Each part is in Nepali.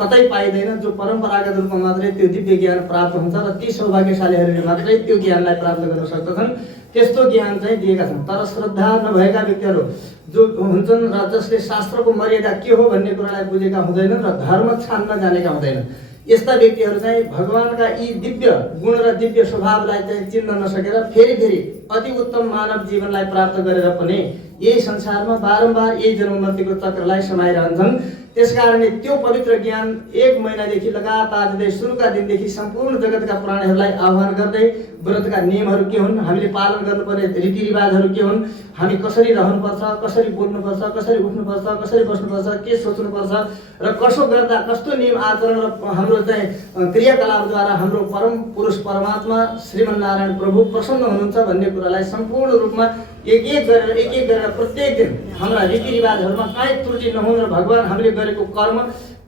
कतै पाइदैन। जो परम्परागत रूपमा मात्रै त्यो दिव्य ज्ञान प्राप्त हुन्छ र ती सौभाग्यशालीहरूले मात्रै त्यो ज्ञानलाई प्राप्त गर्न सक्दछन्। त्यस्तो ज्ञान चाहिँ दिएका छन्। तर श्रद्धा नभएका व्यक्तिहरू जो हुन्छन् र जसले शास्त्रको मर्यादा के हो भन्ने कुरालाई बुझेका हुँदैनन् र धर्म छान्न जानेका हुँदैनन्, यस्ता व्यक्तिहरू चाहिँ भगवानका यी दिव्य गुण र दिव्य स्वभावलाई चाहिँ चिन्न नसकेर फेरि अति उत्तम मानव जीवनलाई प्राप्त गरेर पनि यही संसारमा बारम्बार यही जन्म मृत्युको चक्रलाई समाइरहन्छन्। त्यसकारणले त्यो पवित्र ज्ञान 1 महिनादेखि लगातार दिँदै सुरुका दिनदेखि सम्पूर्ण जगतका प्राणीहरूलाई आह्वान गर्दै व्रतका नियमहरू के हुन्, हामीले पालन गर्नुपर्ने रीतिरिवाजहरू के हुन्, हामी कसरी रहनुपर्छ, कसरी बोल्नुपर्छ, कसरी उठ्नुपर्छ, कसरी बस्नुपर्छ, के सोच्नुपर्छ र कसो गर्दा कस्तो नियम आचरण र हाम्रो चाहिँ क्रियाकलापद्वारा हाम्रो परम पुरुष परमात्मा श्रीमन्नारायण प्रभु प्रसन्न हुनुहुन्छ भन्ने कुरालाई सम्पूर्ण रूपमा एक एक गरेर प्रत्येक दिन हाम्रा रीतिरिवाजहरूमा काहीँ त्रुटि नहुन् र भगवान हामीले गरेको कर्म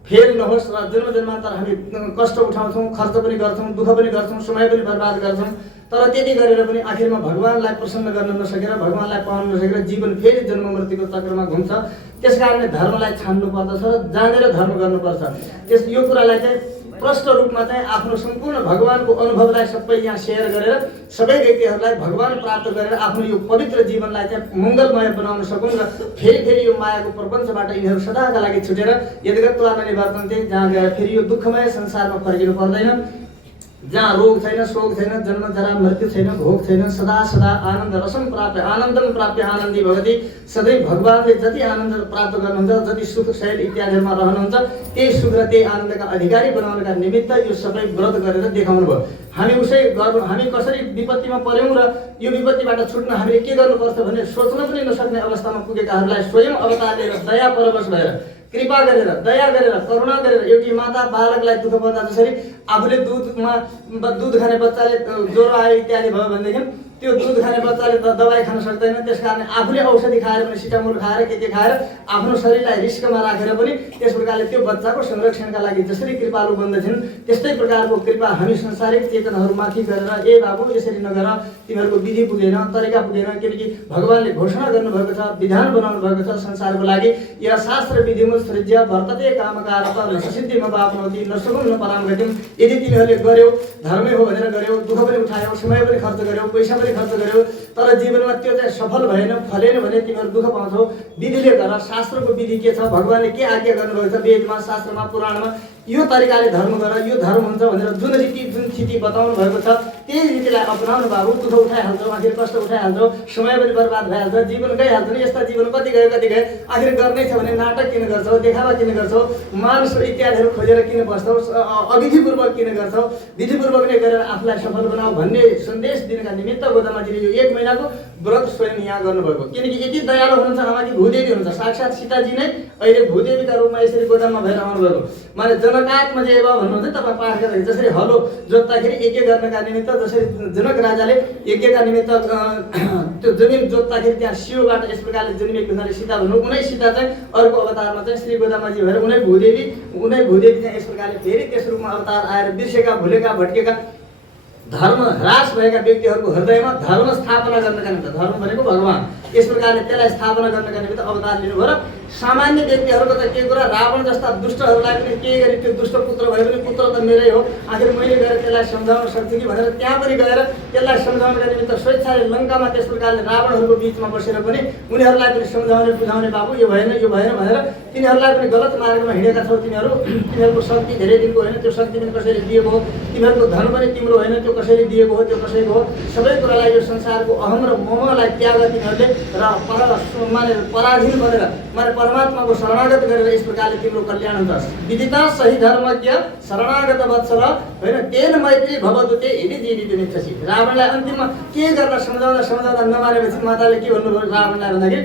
फेल नहोस् र जन्म जन्मान्तर हामी कष्ट उठाउँछौँ, खर्च पनि गर्छौँ, दुःख पनि गर्छौँ, समय पनि बर्बाद गर्छौँ, तर त्यति गरेर पनि आखिरमा भगवानलाई प्रसन्न गर्न नसकेर, भगवानलाई पाउन नसकेर जीवन फेरि जन्म मृत्युको चक्रमा घुम्छ। त्यसकारणले धर्मलाई छान्नु पर्दछ र जानेर धर्म गर्नुपर्छ। यो कुरालाई चाहिँ प्रष्ट रूपमा चाहिँ आफ्नो सम्पूर्ण भगवानको अनुभवलाई सबै यहाँ सेयर गरेर सबै व्यक्तिहरूलाई भगवान प्राप्त गरेर आफ्नो यो पवित्र जीवनलाई चाहिँ मङ्गलमय बनाउन सकुन् र फेरि यो मायाको प्रपञ्चबाट यिनीहरू सदाका लागि छुटेर यद्गत्वा निवर्तन चाहिँ जहाँ गएर फेरि यो दुःखमय संसारमा फर्किनु पर्दैन, जहाँ रोग छैन, शोक छैन, जन्म जरा मृत्यु छैन, भोग छैन, सदा सदा आनन्द रसम प्राप्य आनन्दम प्राप्य आनन्दी भगवती। सधैँ भगवानले जति आनन्द प्राप्त गर्नुहुन्छ, जति सुख शैल इत्यादिमा रहनुहुन्छ, त्यही सुख र त्यही आनन्दका अधिकारी बनाउनका निमित्त यो सबै व्रत गरेर देखाउनु भयो। हामी कसरी विपत्तिमा पर्यौँ र यो विपत्तिबाट छुट्न हामीले के गर्नुपर्छ भनेर सोच्न पनि नसक्ने अवस्थामा पुगेकाहरूलाई स्वयं अवतार लिएर दया परवश भएर कृपा गरेर दया गरेर करुणा गरेर एउटी माता बालकलाई दुःख पर्दा जसरी आफूले दुध खाने बच्चाले ज्वरो आयो इत्यादि भयो भनेदेखि त्यो दुध खाने बच्चाले त दबाई खान सक्दैन, त्यसकारण आफूले औषधि खाएर पनि सिटामोल खाएर के खाएर आफ्नो शरीरलाई रिस्कमा राखेर पनि त्यस प्रकारले त्यो बच्चाको संरक्षणका लागि जसरी कृपालु बन्दछन् त्यस्तै प्रकारको कृपा हामी संसारिक चेतनहरूमाथि गरेर ए बाबु यसरी नगर, तिमीहरूको विधि पुगेन, तरिका पुगेन, किनकि भगवानले घोषणा गर्नुभएको छ, विधान बनाउनु भएको छ संसारको लागि। या शास्त्र विधिमुत सृज्य वर्तते कामकारत न सिद्धिमा बाप्नोति न सुगम न पराम गतिम। यदि तिमीहरूले गर्यौ, धर्मै हो भनेर गर्यौ, दुःख पनि उठायौ, समय पनि खर्च गर्यौ, पैसा पनि खर्च गर्यौ, तर जीवनमा त्यो चाहिँ सफल भएन, फलेन भने तिमीहरू दुःख पाउँछौ। विधिले गर, शास्त्रको विधि के छ, भगवानले के आज्ञा गर्नुभएको छ वेदमा, शास्त्रमा, पुराणमा, यो तरिकाले धर्म गर, यो धर्म हुन्छ भनेर जुन रीति जुन स्थिति बताउनु भएको छ त्यही रीतिलाई अपनाउनु बाबु। दुःख उठाइहाल्छौ, आखिर कष्ट उठाइहाल्छौ, समय पनि बर्बाद भइहाल्छ, जीवन गइहाल्छ नि। यस्ता जीवन कति गए आखिर गर्नै छ भने नाटक किन गर्छौ, देखावा किन गर्छौ, मानस इत्यादिहरू खोजेर किन बस्छौ, अविधिपूर्वक किन गर्छौ, विधिपूर्वक नै गरेर आफूलाई सफल बनाऊ भन्ने सन्देश दिनका निमित्त गोदामाजीले यो 1 महिनाको व्रत स्वयं यहाँ गर्नुभएको। किनकि यति दयालु हुनुहुन्छ आमाकी भूदेवी हुनुहुन्छ, साक्षात् सीताजी नै अहिले भूदेवीका रूपमा यसरी गोदाममा भएर आउनुभएको। माने जनकात्मजेव भन्नुहुन्छ तपाईँ पाठ गर्दाखेरि जसरी हलो जोत्दाखेरि यज्ञ गर्नका निमित्त जसरी जनक राजाले यज्ञका निमित्त त्यो जमिन जोत्दाखेरि त्यहाँ शिवबाट यस प्रकारले जन्मिएको हुनाले सीता भन्नु, उनै सीता चाहिँ अर्को अवतारमा चाहिँ श्री गोदामाजी भएर उनै भूदेवी चाहिँ यस प्रकारले फेरि त्यस रूपमा अवतार आएर बिर्सेका, भुलेका, भट्केका, धर्म ह्रास भएका व्यक्तिहरूको हृदयमा धर्म स्थापना गर्नका निमित्त, धर्म भनेको भगवान, यस प्रकारले त्यसलाई स्थापना गर्नका निमित्त अवतार लिनुभयो। र सामान्य व्यक्तिहरूको त के कुरा, रावण जस्ता दुष्टहरूलाई पनि के गरी त्यो दुष्ट पुत्र भयो भने पुत्र त मेरै हो, आखिर मैले गएर त्यसलाई सम्झाउन सक्छु कि भनेर त्यहाँ पनि गएर त्यसलाई सम्झाउनका निमित्त स्वेच्छाले लङ्कामा त्यस प्रकारले रावणहरूको बिचमा बसेर पनि उनीहरूलाई पनि सम्झाउने बुझाउने बाबु यो भएन भनेर तिनीहरूलाई पनि गलत मार्गमा हिँडेका छौ तिमीहरूको शक्ति धेरै दिनको होइन, त्यो शक्ति पनि कसैले दिएको हो, तिमीहरूको धन पनि तिम्रो होइन, त्यो कसैले दिएको हो, त्यो कसैको हो। सबै कुरालाई यो संसारको अहम र मोहलाई त्याग तिमीहरूले र पराधीन बनेर परमात्माको शरणागत गरेर यस प्रकारले तिम्रो कल्याण हुन्छ। विदिता सही धर्मज्ञ शरणागत वत्सल होइन, तेन मैत्री भवदुते यदि जीवित निच्छसि। रावणलाई अन्तिममा के गर्दा सम्झाउँदा नमानेपछि माताले के भन्नुभयो रावणलाई भन्दाखेरि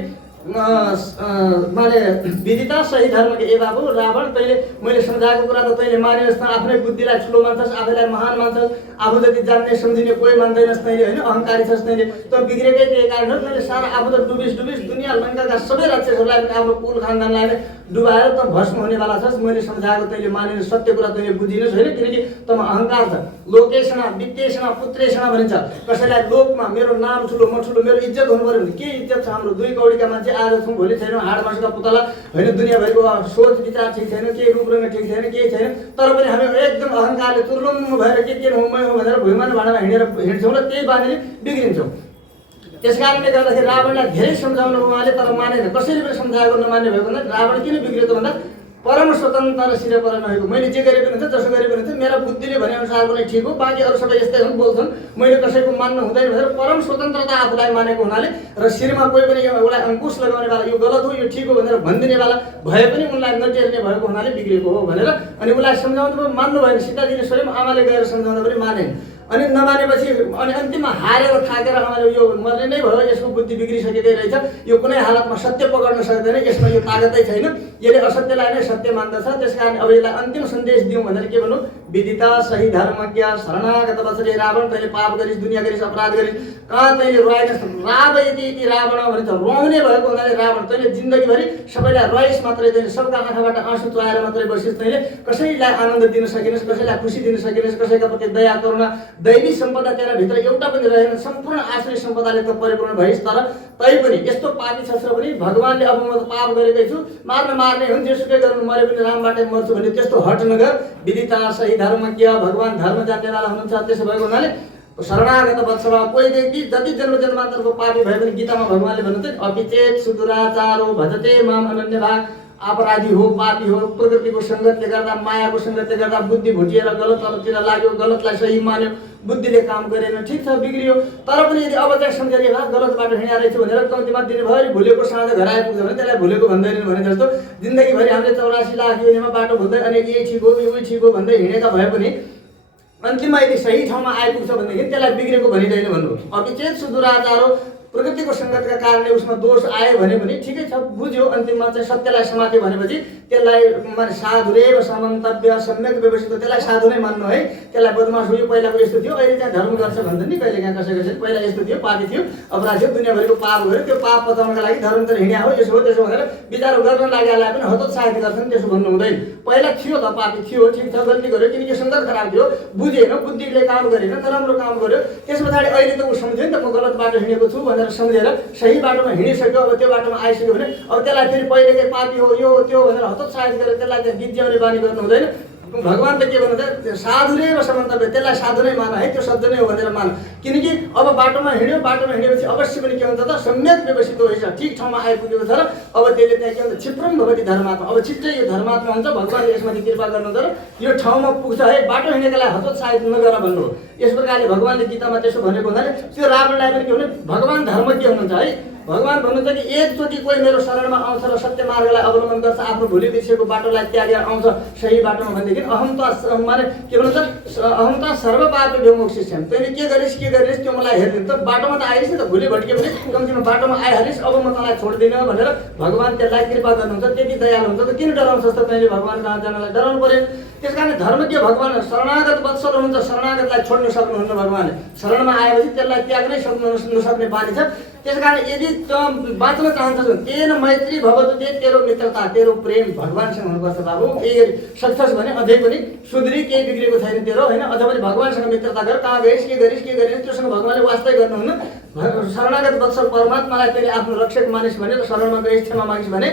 माने विदिता सही धर्मको ए बाबु रावण, तैँले मैले सम्झाएको कुरा त तैँले मानिस्, आफ्नै बुद्धिलाई ठुलो मान्छस्, आफैलाई महान मान्छस्, आफू जति जान्ने सम्झिने कोही मान्दैनस् तैँले होइन, अहङ्कारी छस् तैँले, त बिग्रेकै त्यही कारण हो। तैँले सारा आफू त डुबिस दुनियाँ लङ्काका सबै राक्षसहरूलाई पनि आफ्नो कुल खानदानलाई डुबाएर त भस्म हुनेवाला छस्, मैले सम्झाएको तैँले मानेर सत्य कुरा तैँले बुझिनस् होइन, किनकि तँमा अहङ्कार छ। लोकेशना वित्तेषणा पुत्रेषणा भनिन्छ, कसैलाई लोकमा मेरो नाम ठुलो म ठुलो मेरो इज्जत हुनु पर्यो भने के इज्जत छ हाम्रो? 2 कौडीका मान्छे आज छौँ भोलि छैनौँ, हाड मासुका पुतला होइन, दुनियाँभरिको सोच विचार ठिक छैन, केही रूपरङ्ग ठिक छैन, केही छैन, तर पनि हामी एकदम अहङ्कारले तुर्लुम्म भएर के हो मै हो भनेर भुइँमा भाँडामा हिँड्छौँ र त्यही बानीले बिग्रिन्छौँ। त्यस कारणले गर्दाखेरि रावणलाई धेरै सम्झाउनु उहाँले तर मानेन। कसैले पनि सम्झाएको नमान्ने भएको हुँदा रावण किन बिग्रियो त भन्दा परम स्वतन्त्र र सिर पर नभएको, मैले जे गरे पनि हुन्छ जसो गरे पनि हुन्छ, मेरा बुद्धिले भने अनुसार पनि ठिक हो, बाँकी अरू सबै यस्तै हुन् बोल्छन्, मैले कसैको मान्नु हुँदैन भनेर परम स्वतन्त्रता आफूलाई मानेको हुनाले र शिरमा कोही पनि उसलाई अङ्कुश लगाउनेवाला यो गलत हो यो ठिक हो भनेर भनिदिनेवाला भए पनि उनलाई नटेर्ने भएको हुनाले बिग्रेको हो भनेर अनि उसलाई सम्झाउनु पनि मान्नु भएन। सीताजीले स्वयं आमाले गएर सम्झाउँदा पनि मानेन। अनि नमानेपछि अनि अन्तिममा हारेर थाकेर आमाले यो मर्ने नै भयो, यसको बुद्धि बिग्रिसकेकै रहेछ, यो कुनै हालतमा सत्य पकड्न सक्दैन, यसमा यो तागतै छैन, यसले असत्यलाई नै सत्य मान्दछ, त्यसकारण अब यसलाई अन्तिम सन्देश दिउँ भनेर के भन्नु? विदिता सही धर्मज्ञ शरणागत वत्सले रावण, तैँले पाप गरिस्, दुनियाँ गरिस्, अपराध गरिस्, कहाँ तैँले रोएनस्? राव यति रावण भनिन्छ, रुवाउने भएको हुनाले रावण, तैँले जिन्दगीभरि सबैलाई रोइस् मात्रै, तैँले सबका आँखाबाट आँसु चुहाएर मात्रै बसिस्, तैँले कसैलाई आनन्द दिन सकेनस्, कसैलाई खुसी दिन सकेनस्, कसैका प्रति दया करुणा दैवी सम्पदा तेरा भित्र एउटा पनि रहेन, सम्पूर्ण आश्रय सम्पदाले त परिपूर्ण भइस्, तर तैपनि यस्तो पापी छ पनि भगवानले अब म पाप गरेकै छु, मार्ने हुन्, जेसुकै गर्नु मरे पनि रामबाटै मर्छु भने त्यस्तो हट नगर। विदिता सही धर्मज्ञ, भगवान धर्म जान्नेवाला हुनुहुन्छ, त्यसो भएको हुनाले शरणागत वत्सल, कोही व्यक्ति जति जन्मान्तरको पापी भए पनि गीतामा भगवानले भन्नुहुन्छ अपिचेत सुदुराचारो भजते माम अनन्यभाग, अपराधी हो, पापी हो, प्रकृतिको सङ्गतले गर्दा मायाको सङ्गतले गर्दा बुद्धि भुटिएर गलत तलतिर लाग्यो, गलतलाई सही मान्यो, बुद्धिले काम गरेन, ठिक छ बिग्रियो, तर पनि यदि अब चाहिँ सम्झेर गलत बाटो हिँडेर रहेछ भनेर कम्तीमा दिनभरि भुलेको साँझ घर आइपुग्छ भने त्यसलाई भुलेको भन्दैनन् भने जस्तो जिन्दगीभरि हामीले 84 लाख योनिमा बाटो भुल्दै अनि यही ठिक हो उही ठिक हो भन्दै हिँडेका भए पनि अन्तिममा यदि सही ठाउँमा आइपुग्छ भनेदेखि त्यसलाई बिग्रेको भनिँदैन भन्नु। अपिचेत सुदुराचार हो, प्रकृतिको सङ्गतका कारणले उसमा दोष आयो भने पनि ठिकै छ, बुझ्यो, अन्तिममा चाहिँ सत्यलाई समात्यो भनेपछि त्यसलाई माने साधुरेव समन्तव्य सम्यक व्यवस्थित, त्यसलाई साधु नै मान्नु है। त्यसलाई बदमास हो, यो पहिलाको यस्तो थियो, अहिले चाहिँ धर्म गर्छ भन्छ नि कहिले कहाँ कसैको, पहिला यस्तो थियो, पापी थियो, अपराध थियो, दुनियाँभरिको पाप गऱ्यो, त्यो पाप पचाउनका लागि धर्मतिर हिँड्या हो, यसो हो त्यसो भनेर विचार गर्न लागेलाई पनि हतोत्साहित गर्छन्, त्यसो भन्नु हुँदैन। पहिला थियो त पापी थियो, ठिक छ, गल्ती गर्यो, किनकि सङ्गत खराब थियो, बुझेन, बुद्धिले काम गरेन, नराम्रो काम गर्यो, त्यस पछाडि अहिले त ऊ सम्झ्यो नि त म गलत बाटो हिँडेको छु भनेर सम्झेर सही बाटोमा हिँडिसक्यो, अब त्यो बाटोमा आइसक्यो भने अब त्यसलाई फेरि पहिलेकै पापी हो यो त्यो भनेर हतोत्साहित गरेर त्यसलाई चाहिँ गीत ज्याउने बानी गर्नु हुँदैन। भगवान त के भन्नुहुन्छ साधुले समन्तव्य, त्यसलाई साधु नै मान है, त्यो सज्जनै हो भनेर मान, किनकि अब बाटोमा हिँड्यो, बाटोमा हिँडेपछि अवश्य पनि के हुन्छ त सम्यक व्यवस्थित होइछ, ठिक ठाउँमा आइपुगेको छ र अब त्यसले त्यहाँ के भन्छ क्षिप्रम भवति धर्मात्मा, अब छिट्टै यो धर्मात्मा हुन्छ, भगवानले यसमाथि कृपा गर्नुहुन्छ र यो ठाउँमा पुग्छ है, बाटो हिँडेकोलाई हतोत्साहित नगर भन्नु हो। यस प्रकारले भगवानले गीतामा त्यसो भनेको हुनाले त्यो रावणलाई पनि के भने भगवान धर्मज्ञ हुनुहुन्छ है। भगवान भन्नुहुन्छ कि एकचोटि कोही मेरो शरणमा आउँछ र सत्य मार्गलाई अवलम्बन गर्छ, आफ्नो भोलि बिर्सेको बाटोलाई त्यागेर आउँछ सही बाटोमा भनेदेखि अहमता माने के भन्छ अहमता सर्वपाप विमोक्षिष्यम्, तैँले के गरिस् त्यो मलाई हेरिदिनु, त बाटोमा त आइस् नि त, भोलि भट्के पनि कम्तीमा बाटोमा आइहालिस्, अब म तँलाई छोड्दिनँ भनेर भगवान त्यसलाई कृपा गर्नुहुन्छ, त्यति दयालु हुन्छ, त किन डराउँछस् त तैँले भगवान कहाँ जानलाई डराउनु पर्यो। त्यस कारण धर्मज्ञ भगवान शरणागत वत्सल हुनुहुन्छ, शरणागतलाई छोड्नु सक्नुहुन्न भगवानले, शरणमा आएपछि त्यसलाई त्याग्नै नसक्ने बानी छ। त्यस कारण यदि बाँच्न चाहन्छस् भने तेन मैत्री भवतु, तेरो मित्रता तेरो प्रेम भगवानसँग हुनुपर्छ बाबु, केही सक्छस् भने अझै पनि सुध्री, केही बिग्रेको छैन तेरो होइन, अझ पनि भगवानसँग मित्रता गर, कहाँ गइस् के गरिस् त्योसँग भगवानले वास्तै गर्नुहुन्न। शरणागत वत्सल परमात्मालाई तेरि आफ्नो रक्षक मानिस् भने, शरणमा गइस् क्षमा मागिस् भने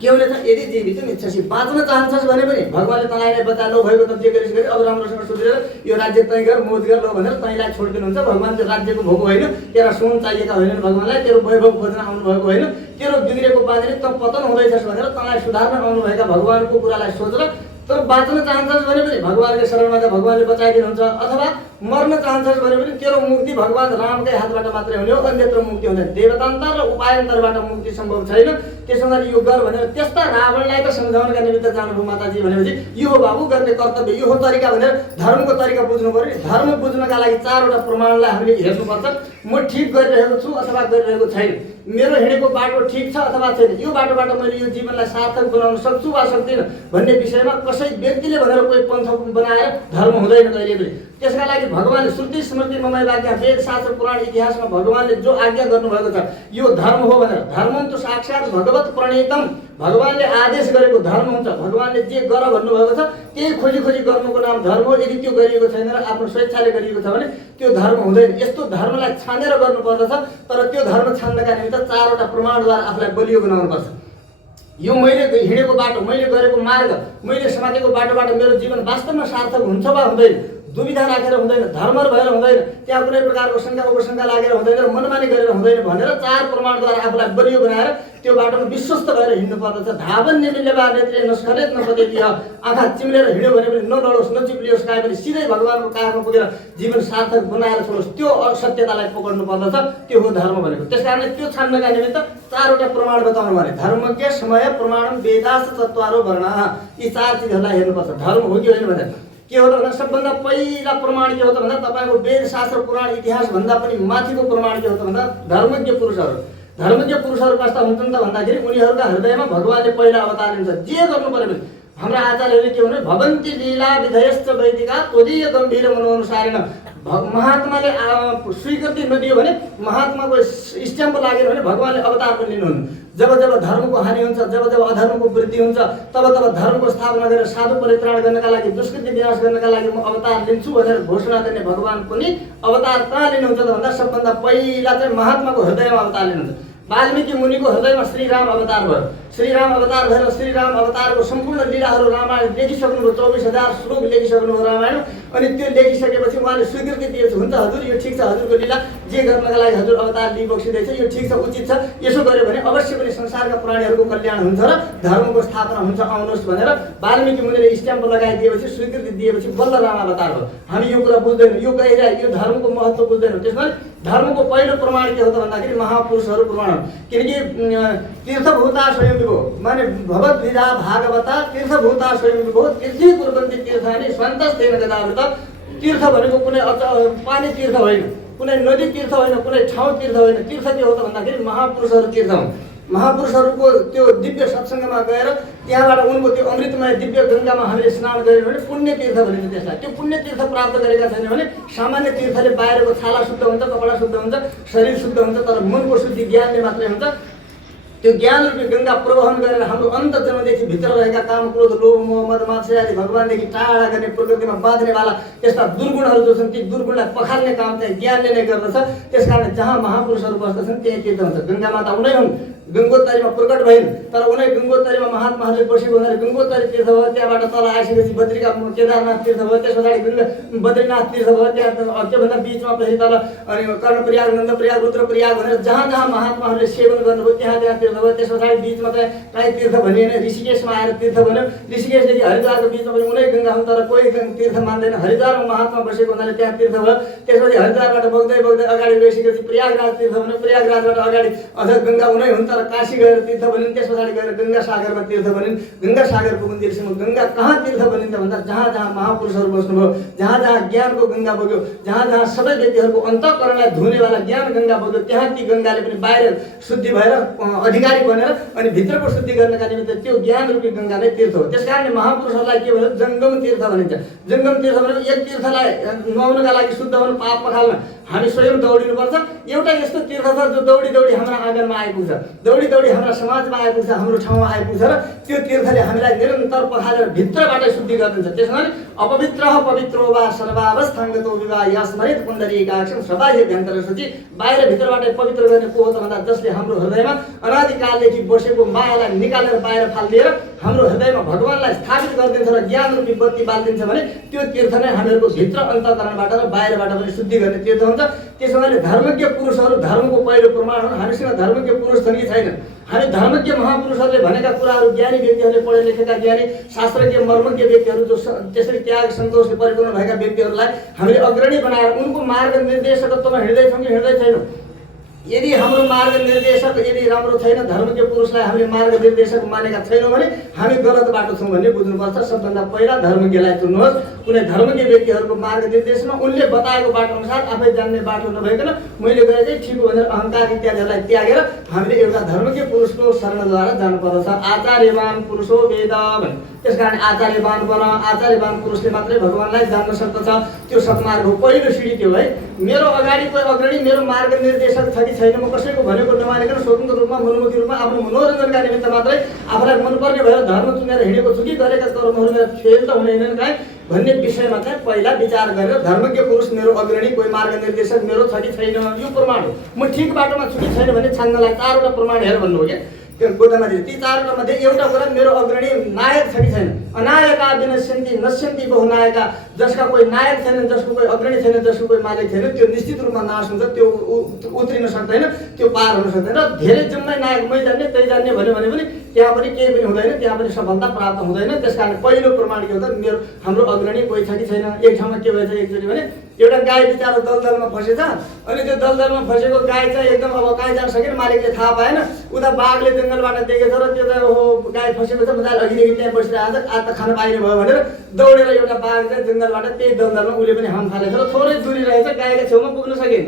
के हुनेछ, यदि जीवित इच्छासी बाँच्न चाहन्छस् भने पनि भगवानले तँलाई नै बचा लो भएको त जे गरिस् गरी अब राम्रोसँग सुधरेर यो राज्य तैँ गर मोज गर लो भनेर तैँलाई छोडिदिनुहुन्छ। भगवान त्यो राज्यको भोग होइन, तेरा सुन चाहिएका होइनन् भगवानलाई, तेरो वैभव खोज्न आउनु भएको होइन, तेरो बिग्रेको बानीले त पतन हुँदैछस् भनेर तँलाई सुधार्न आउनुभएका भगवानको कुरालाई सोचेर तर बाँच्न चाहन्छस् भने पनि भगवानले शरणमा त भगवानले बचाइदिनुहुन्छ, अथवा मर्न चाहन्छस् भने पनि तेरो मुक्ति भगवान रामकै हातबाट मात्रै हुने हो, अन्यत्र मुक्ति हुँदैन, देवतान्तर र उपायन्तरबाट मुक्ति सम्भव छैन। त्यसो हुँदा यो गर भनेर त्यस्ता रावणलाई त सम्झाउनका निमित्त जानुभयो माताजी भनेपछि यो हो बाबु गर्ने कर्तव्य, यो हो तरिका भनेर धर्मको तरिका बुझ्नु पर्यो। धर्म बुझ्नका लागि 4वटा प्रमाणलाई हामीले हेर्नुपर्छ। म ठिक गरिरहेको छु अथवा गरिरहेको छैन, मेरो हिँडेको बाटो ठिक छ अथवा छैन, यो बाटोबाट मैले यो जीवनलाई सार्थक बनाउन सक्छु वा सक्दिनँ भन्ने विषयमा कसै व्यक्तिले भनेर कोही पन्थ बनाएर धर्म हुँदैन कहिले पनि। त्यसका लागि भगवानले श्रुति स्मृति ममय वाक्य वेद शास्त्र पुराण इतिहासमा भगवानले जो आज्ञा गर्नुभएको छ यो धर्म हो भनेर, धर्म त साक्षात् भगवत भगवत प्रणीतम भगवानले आदेश गरेको धर्म हुन्छ। भगवानले जे गर भन्नुभएको छ त्यही खोजी खोजी गर्नुको नाम धर्म हो। यदि त्यो गरिएको छैन र आफ्नो स्वेच्छाले गरिएको छ भने त्यो धर्म हुँदैन। यस्तो धर्मलाई छानेर गर्नुपर्दछ, तर त्यो धर्म छान्नका निमित्त 4वटा प्रमाणद्वारा आफूलाई बलियो बनाउनुपर्छ। यो मैले हिँडेको बाटो, मैले गरेको मार्ग, मैले समातेको बाटोबाट मेरो जीवन वास्तवमा सार्थक हुन्छ वा हुँदैन, दुविधा राखेर हुँदैन, धर्मर भएर हुँदैन, त्यहाँ कुनै प्रकारको शङ्का उपशङ्का लागेर हुँदैन र मनमानी गरेर हुँदैन भनेर 4 प्रमाणद्वारा आफूलाई बलियो बनाएर त्यो बाटोमा विश्वस्त भएर हिँड्नु पर्दछ। धावन निमिलेवा नेत्रे नस्खलेत नपदेतिह, आँखा चिम्लेर हिँड्यो भने पनि नडढोस् नचिप्लियोस्, काहीँ पनि सिधै भगवानको काखमा पुगेर जीवन सार्थक बनाएर छोडोस्, त्यो सत्यतालाई पक्र्नु पर्दछ। त्यो हो धर्म भनेको। त्यसकारणले त्यो छान्नका निमित्त 4वटा प्रमाण बताउनु भने धर्मज्ञ समय प्रमाणम वेदास चत्वारो वर्ण, यी 4 चिजहरूलाई हेर्नुपर्छ। धर्म हो कि होइन भन्दा के हो त भन्दा सबभन्दा पहिला प्रमाण के हो त भन्दा तपाईँको वेद शास्त्र पुराण इतिहास भन्दा पनि माथिको प्रमाण के हो त भन्दा धर्मज्ञ पुरुषहरू। धर्मज्ञ पुरुषहरू कस्ता हुन्छन् त भन्दाखेरि उनीहरूका हृदयमा भगवानले पहिला अवतार लिन्छ। जे गर्नु पर्यो भने हाम्रा आचार्यहरूले के भने भवन्ती लीला विधेयश्च वैदिका त्वदीय गम्भीर मनोअनुसारेण, महात्माले स्वीकृति नदियो भने, महात्माको स्ट्याम्प लागेन भने भगवानले अवतार पनि लिनुहुन्न। जब जब धर्मको हानि हुन्छ, जब जब अधर्मको वृद्धि हुन्छ, तब तब धर्मको स्थापना गरेर साधु परित्राण गर्नका लागि, दुष्कृति विनाश गर्नका लागि म अवतार लिन्छु भनेर घोषणा गर्ने भगवान पनि अवतार कहाँ लिनुहुन्छ त भन्दा सबभन्दा पहिला चाहिँ महात्माको हृदयमा अवतार लिनुहुन्छ। वाल्मीकि मुनिको हृदयमा श्रीराम अवतार भयो। श्रीराम अवतार भएर श्रीराम अवतारको सम्पूर्ण लीलाहरू रामायण लेखिसक्नुभयो। 24,000 श्लोक लेखिसक्नुभयो रामायण। अनि त्यो लेखिसकेपछि उहाँले स्वीकृति दिएछ, हुन्छ हजुर यो ठिक छ, हजुरको लीला जे गर्नका लागि हजुर अवतार लिइबक्सिँदैछ यो ठिक छ, उचित छ, यसो गर्यो भने अवश्य पनि संसारका प्राणीहरूको कल्याण हुन्छ र धर्मको स्थापना हुन्छ, आउनुहोस् भनेर वाल्मीकि मुनिले स्ट्याम्प लगाइदिएपछि, स्वीकृति दिएपछि बल्ल राम अवतार भयो। हामी यो कुरा बुझ्दैनौँ, यो गहिरा, यो धर्मको महत्त्व बुझ्दैनौँ। त्यसमा धर्मको पहिलो प्रमाण के हो त भन्दाखेरि महापुरुषहरू प्रमाण। किनकि तीर्थभूता स्वयं विभो माने भगवत विधा भागवता तीर्थभूता स्वयं विभो तीर्थी कुर्वन्ति तीर्थानि स्वन्तस्तेन गदावृत। तीर्थ भनेको कुनै पानी तीर्थ होइन, कुनै नदी तीर्थ होइन, कुनै ठाउँ तीर्थ होइन। तीर्थ के हो त भन्दाखेरि महापुरुषहरू तीर्थ हुन्। महापुरुषहरूको त्यो दिव्य सत्सङ्गमा गएर त्यहाँबाट उनको त्यो अमृतमय दिव्य गङ्गामा हामीले स्नान गऱ्यौँ भने पुण्य तीर्थ भनिन्छ त्यसलाई। त्यो पुण्य तीर्थ प्राप्त गरेका छैन भने सामान्य तीर्थले बाहिरको छाला शुद्ध हुन्छ, कपडा शुद्ध हुन्छ, शरीर शुद्ध हुन्छ, तर मनको शुद्धि ज्ञानले मात्रै हुन्छ। त्यो ज्ञान रूपी गङ्गा प्रवहन गरेर हाम्रो अन्त जन्मदेखि भित्र रहेका काम क्रोध लोभ मोह मद मात्सर्य आदि भगवानदेखि टाढा गर्ने, प्रकृतिमा बाँध्नेवाला त्यस्ता दुर्गुणहरू जो छन् ती दुर्गुणलाई पखाल्ने काम चाहिँ ज्ञानले नै गर्दछ। त्यसकारण जहाँ महापुरुषहरू बस्दछन् त्यही तीर्थ हुन्छ। गङ्गा माता उनै हुन्, गङ्गोत्तरीमा प्रकट भइन्, तर उनै गङ्गोत्तरीमा महात्माहरूले बसेको हुनाले गङ्गोत्तरी तीर्थ भयो। त्यहाँबाट तल आइसकेपछि बद्रिका केदारनाथ तीर्थ भयो, त्यस पछाडि बद्रीनाथ तीर्थ भयो। त्यहाँ त्योभन्दा बिचमा फेरि तल अनि कर्णप्रयाग, नन्दप्रयाग, रुद्रप्रयाग भनेर जहाँ जहाँ महात्माहरूले सेवन गर्नुभयो त्यहाँ त्यहाँ तीर्थ भयो। त्यस पछाडि बिचमा चाहिँ काहीँ तीर्थ भनिएन, ऋषिकेशमा आएर तीर्थ भन्यो। ऋषिकेशदेखि हरिद्वारको बिचमा पनि उनै गङ्गा हुन्, तर कोही तीर्थ मान्दैन। हरिद्वारमा महात्मा बसेको हुनाले त्यहाँ तीर्थ भयो। त्यसपछि हरिद्वारबाट बग्दै बग्दै अगाडि गइसकेपछि प्रयागराज तीर्थ भन्यो। प्रयागराजबाट अगाडि अझ गङ्गा उनै हुन्, तर काशी गएर तीर्थ बनिन्। त्यस पछाडि गएर गङ्गा सागरमा तीर्थ बनिन्। गङ्गा सागर पुगुन्जेलसम्म गङ्गा कहाँ तीर्थ बनिन्छ भन्दा जहाँ जहाँ महापुरुषहरू बस्नुभयो, जहाँ जहाँ ज्ञानको गङ्गा बग्यो, जहाँ जहाँ सबै व्यक्तिहरूको अन्तःकरणलाई धुनेवाला ज्ञान गङ्गा बग्यो, त्यहाँ ती गङ्गाले पनि बाहिर शुद्धि भएर अधिकारी बनेर अनि भित्रको शुद्धि गर्नका निमित्त त्यो ज्ञान रूपी गङ्गा नै तीर्थ हो। त्यसकारणले महापुरुषहरूलाई के भन्छ जङ्गम तीर्थ भनिन्छ। जङ्गम तीर्थ भनेको एक तीर्थलाई नुहाउनका लागि शुद्ध हुनु, पाप पखाल्न हामी स्वयं दौडिनुपर्छ। एउटा यस्तो तीर्थ छ जो दौडी दौडी हाम्रा आँगनमा आइपुग्छ, दौडी दौडी हाम्रा समाजमा आइपुग्छ, हाम्रो ठाउँमा आइपुग्छ र त्यो तीर्थले हामीलाई निरन्तर पखालेर भित्रबाटै शुद्धि गरिदिन्छ। त्यसमा अपवित्र पवित्रो वा सर्वावस्थाङ्गतो विवाह यस्मरित पुण्डरीकाक्षं सबाह्य भ्यन्तर शुचि। बाहिर भित्रबाटै पवित्र गर्ने को हो त भन्दा जसले हाम्रो हृदयमा अनादिकालदेखि बसेको मायालाई निकालेर बाहिर फालिदिएर हाम्रो हृदयमा भगवानलाई स्थापित गरिदिन्छ र ज्ञान रूपी बत्ती बालिदिन्छ भने त्यो तीर्थ नै हामीहरूको भित्र अन्तःकरणबाट र बाहिरबाट पनि शुद्धि गर्ने तीर्थ हुन्छ। त्यसो भने धर्मज्ञ पुरुषहरू धर्मको पहिलो प्रमाण हुन्। हामीसँग धर्मज्ञ पुरुष छन् कि छैनन्? हामी धर्मज्ञ महापुरुषहरूले भनेका कुराहरू, ज्ञानी व्यक्तिहरूले पढे लेखेका ज्ञानी शास्त्रज्ञ मर्मज्ञ व्यक्तिहरू जो त्यसरी त्याग सन्तोषले परिपूर्ण भएका व्यक्तिहरूलाई हामीले अग्रणी बनाएर उनको मार्ग निर्देशकत्वमा हिँड्दैछौँ कि हिँड्दै छैनौँ? यदि हाम्रो मार्ग निर्देशक यदि राम्रो छैन, धर्मज्ञ पुरुषलाई हामीले मार्ग निर्देशक मानेका छैनौँ भने हामी गलत बाटो छौँ भन्ने बुझ्नुपर्छ। सबभन्दा पहिला धर्मज्ञलाई चुन्नुहोस्। कुनै धर्मज्ञ व्यक्तिहरूको मार्ग निर्देशमा उनले बताएको बाटो अनुसार आफै जान्ने बाटो नभइकन मैले गरेकै ठिक हो भनेर अहङ्कार इत्यादिहरूलाई त्यागेर हामीले एउटा धर्मज्ञ पुरुषको शरणद्वारा जानुपर्दछ। आचार्यवान पुरुषो वेद भन्। त्यसकारण आचार्यवान बन, आचार्यवान पुरुषले मात्रै भगवानलाई जान्न सक्दछ। त्यो सत्मार्ग हो। पहिलो सिडी त्यो है। मेरो अगाडि कोही अग्रणी मेरो मार्ग निर्देशक छ कि कि छैन, म कसैको भनेको नमानिकन स्वतन्त्र रूपमा मनोमुखी रूपमा आफ्नो मनोरञ्जनका निमित्त मात्रै आफूलाई मनपर्ने भएर धर्म चुनेर हिँडेको छु कि गरेका कर्महरू मेरा फेल त हुँदैनन् काहीँ भन्ने विषयमा चाहिँ पहिला विचार गरेर धर्मज्ञ पुरुष मेरो अग्रणी कोही मार्गनिर्देशक मेरो छ कि छैन यो प्रमाण हो। म ठिक बाटोमा छु कि छैन भन्ने छान्नलाई 4वटा प्रमाण हेर भन्नु हो क्या गोदामाजी। ती 4वटा मध्ये एउटा कुरा मेरो अग्रणी नायक छ कि छैन। अनायका विनश्यन्ति नश्यन्ति बहुनायका, जसका कोही नायक छैन, जसको कोही अग्रणी छैन, जसको कोही मालिक छैन, त्यो निश्चित रूपमा नाश हुन्छ, त्यो उत्रिन सक्दैन, त्यो पार हुन सक्दैन। र धेरै जम्मै नायक मै जान्ने तै जान्ने भन्यो भने पनि त्यहाँ पनि केही पनि हुँदैन, त्यहाँ पनि सफलता प्राप्त हुँदैन। त्यसकारण पहिलो प्रमाण के हो त, मेरो हाम्रो अग्रणी कोही छ कि छैन। एक ठाउँमा के भएछ एकचोटि भने एउटा गाई बिचारो दलदलमा फसेछ, अनि त्यो दलदलमा फसेको गाई चाहिँ एकदम अब कहीँ जान सकेन, मालिकले थाहा पाएन। उता बाघले जङ्गलबाट देखेछ र त्यो चाहिँ ओहो गाई फसेको छ, मजाले अघिदेखि त्यहाँ बसिरहेको छ, आज त खान पाइने भयो भनेर दौडेर एउटा बाघ चाहिँ जङ्गलबाट त्यही दलदलमा उसले पनि हाम फालेछ र थोरै दूरी रहेछ, गाईको छेउमा पुग्न सकेन।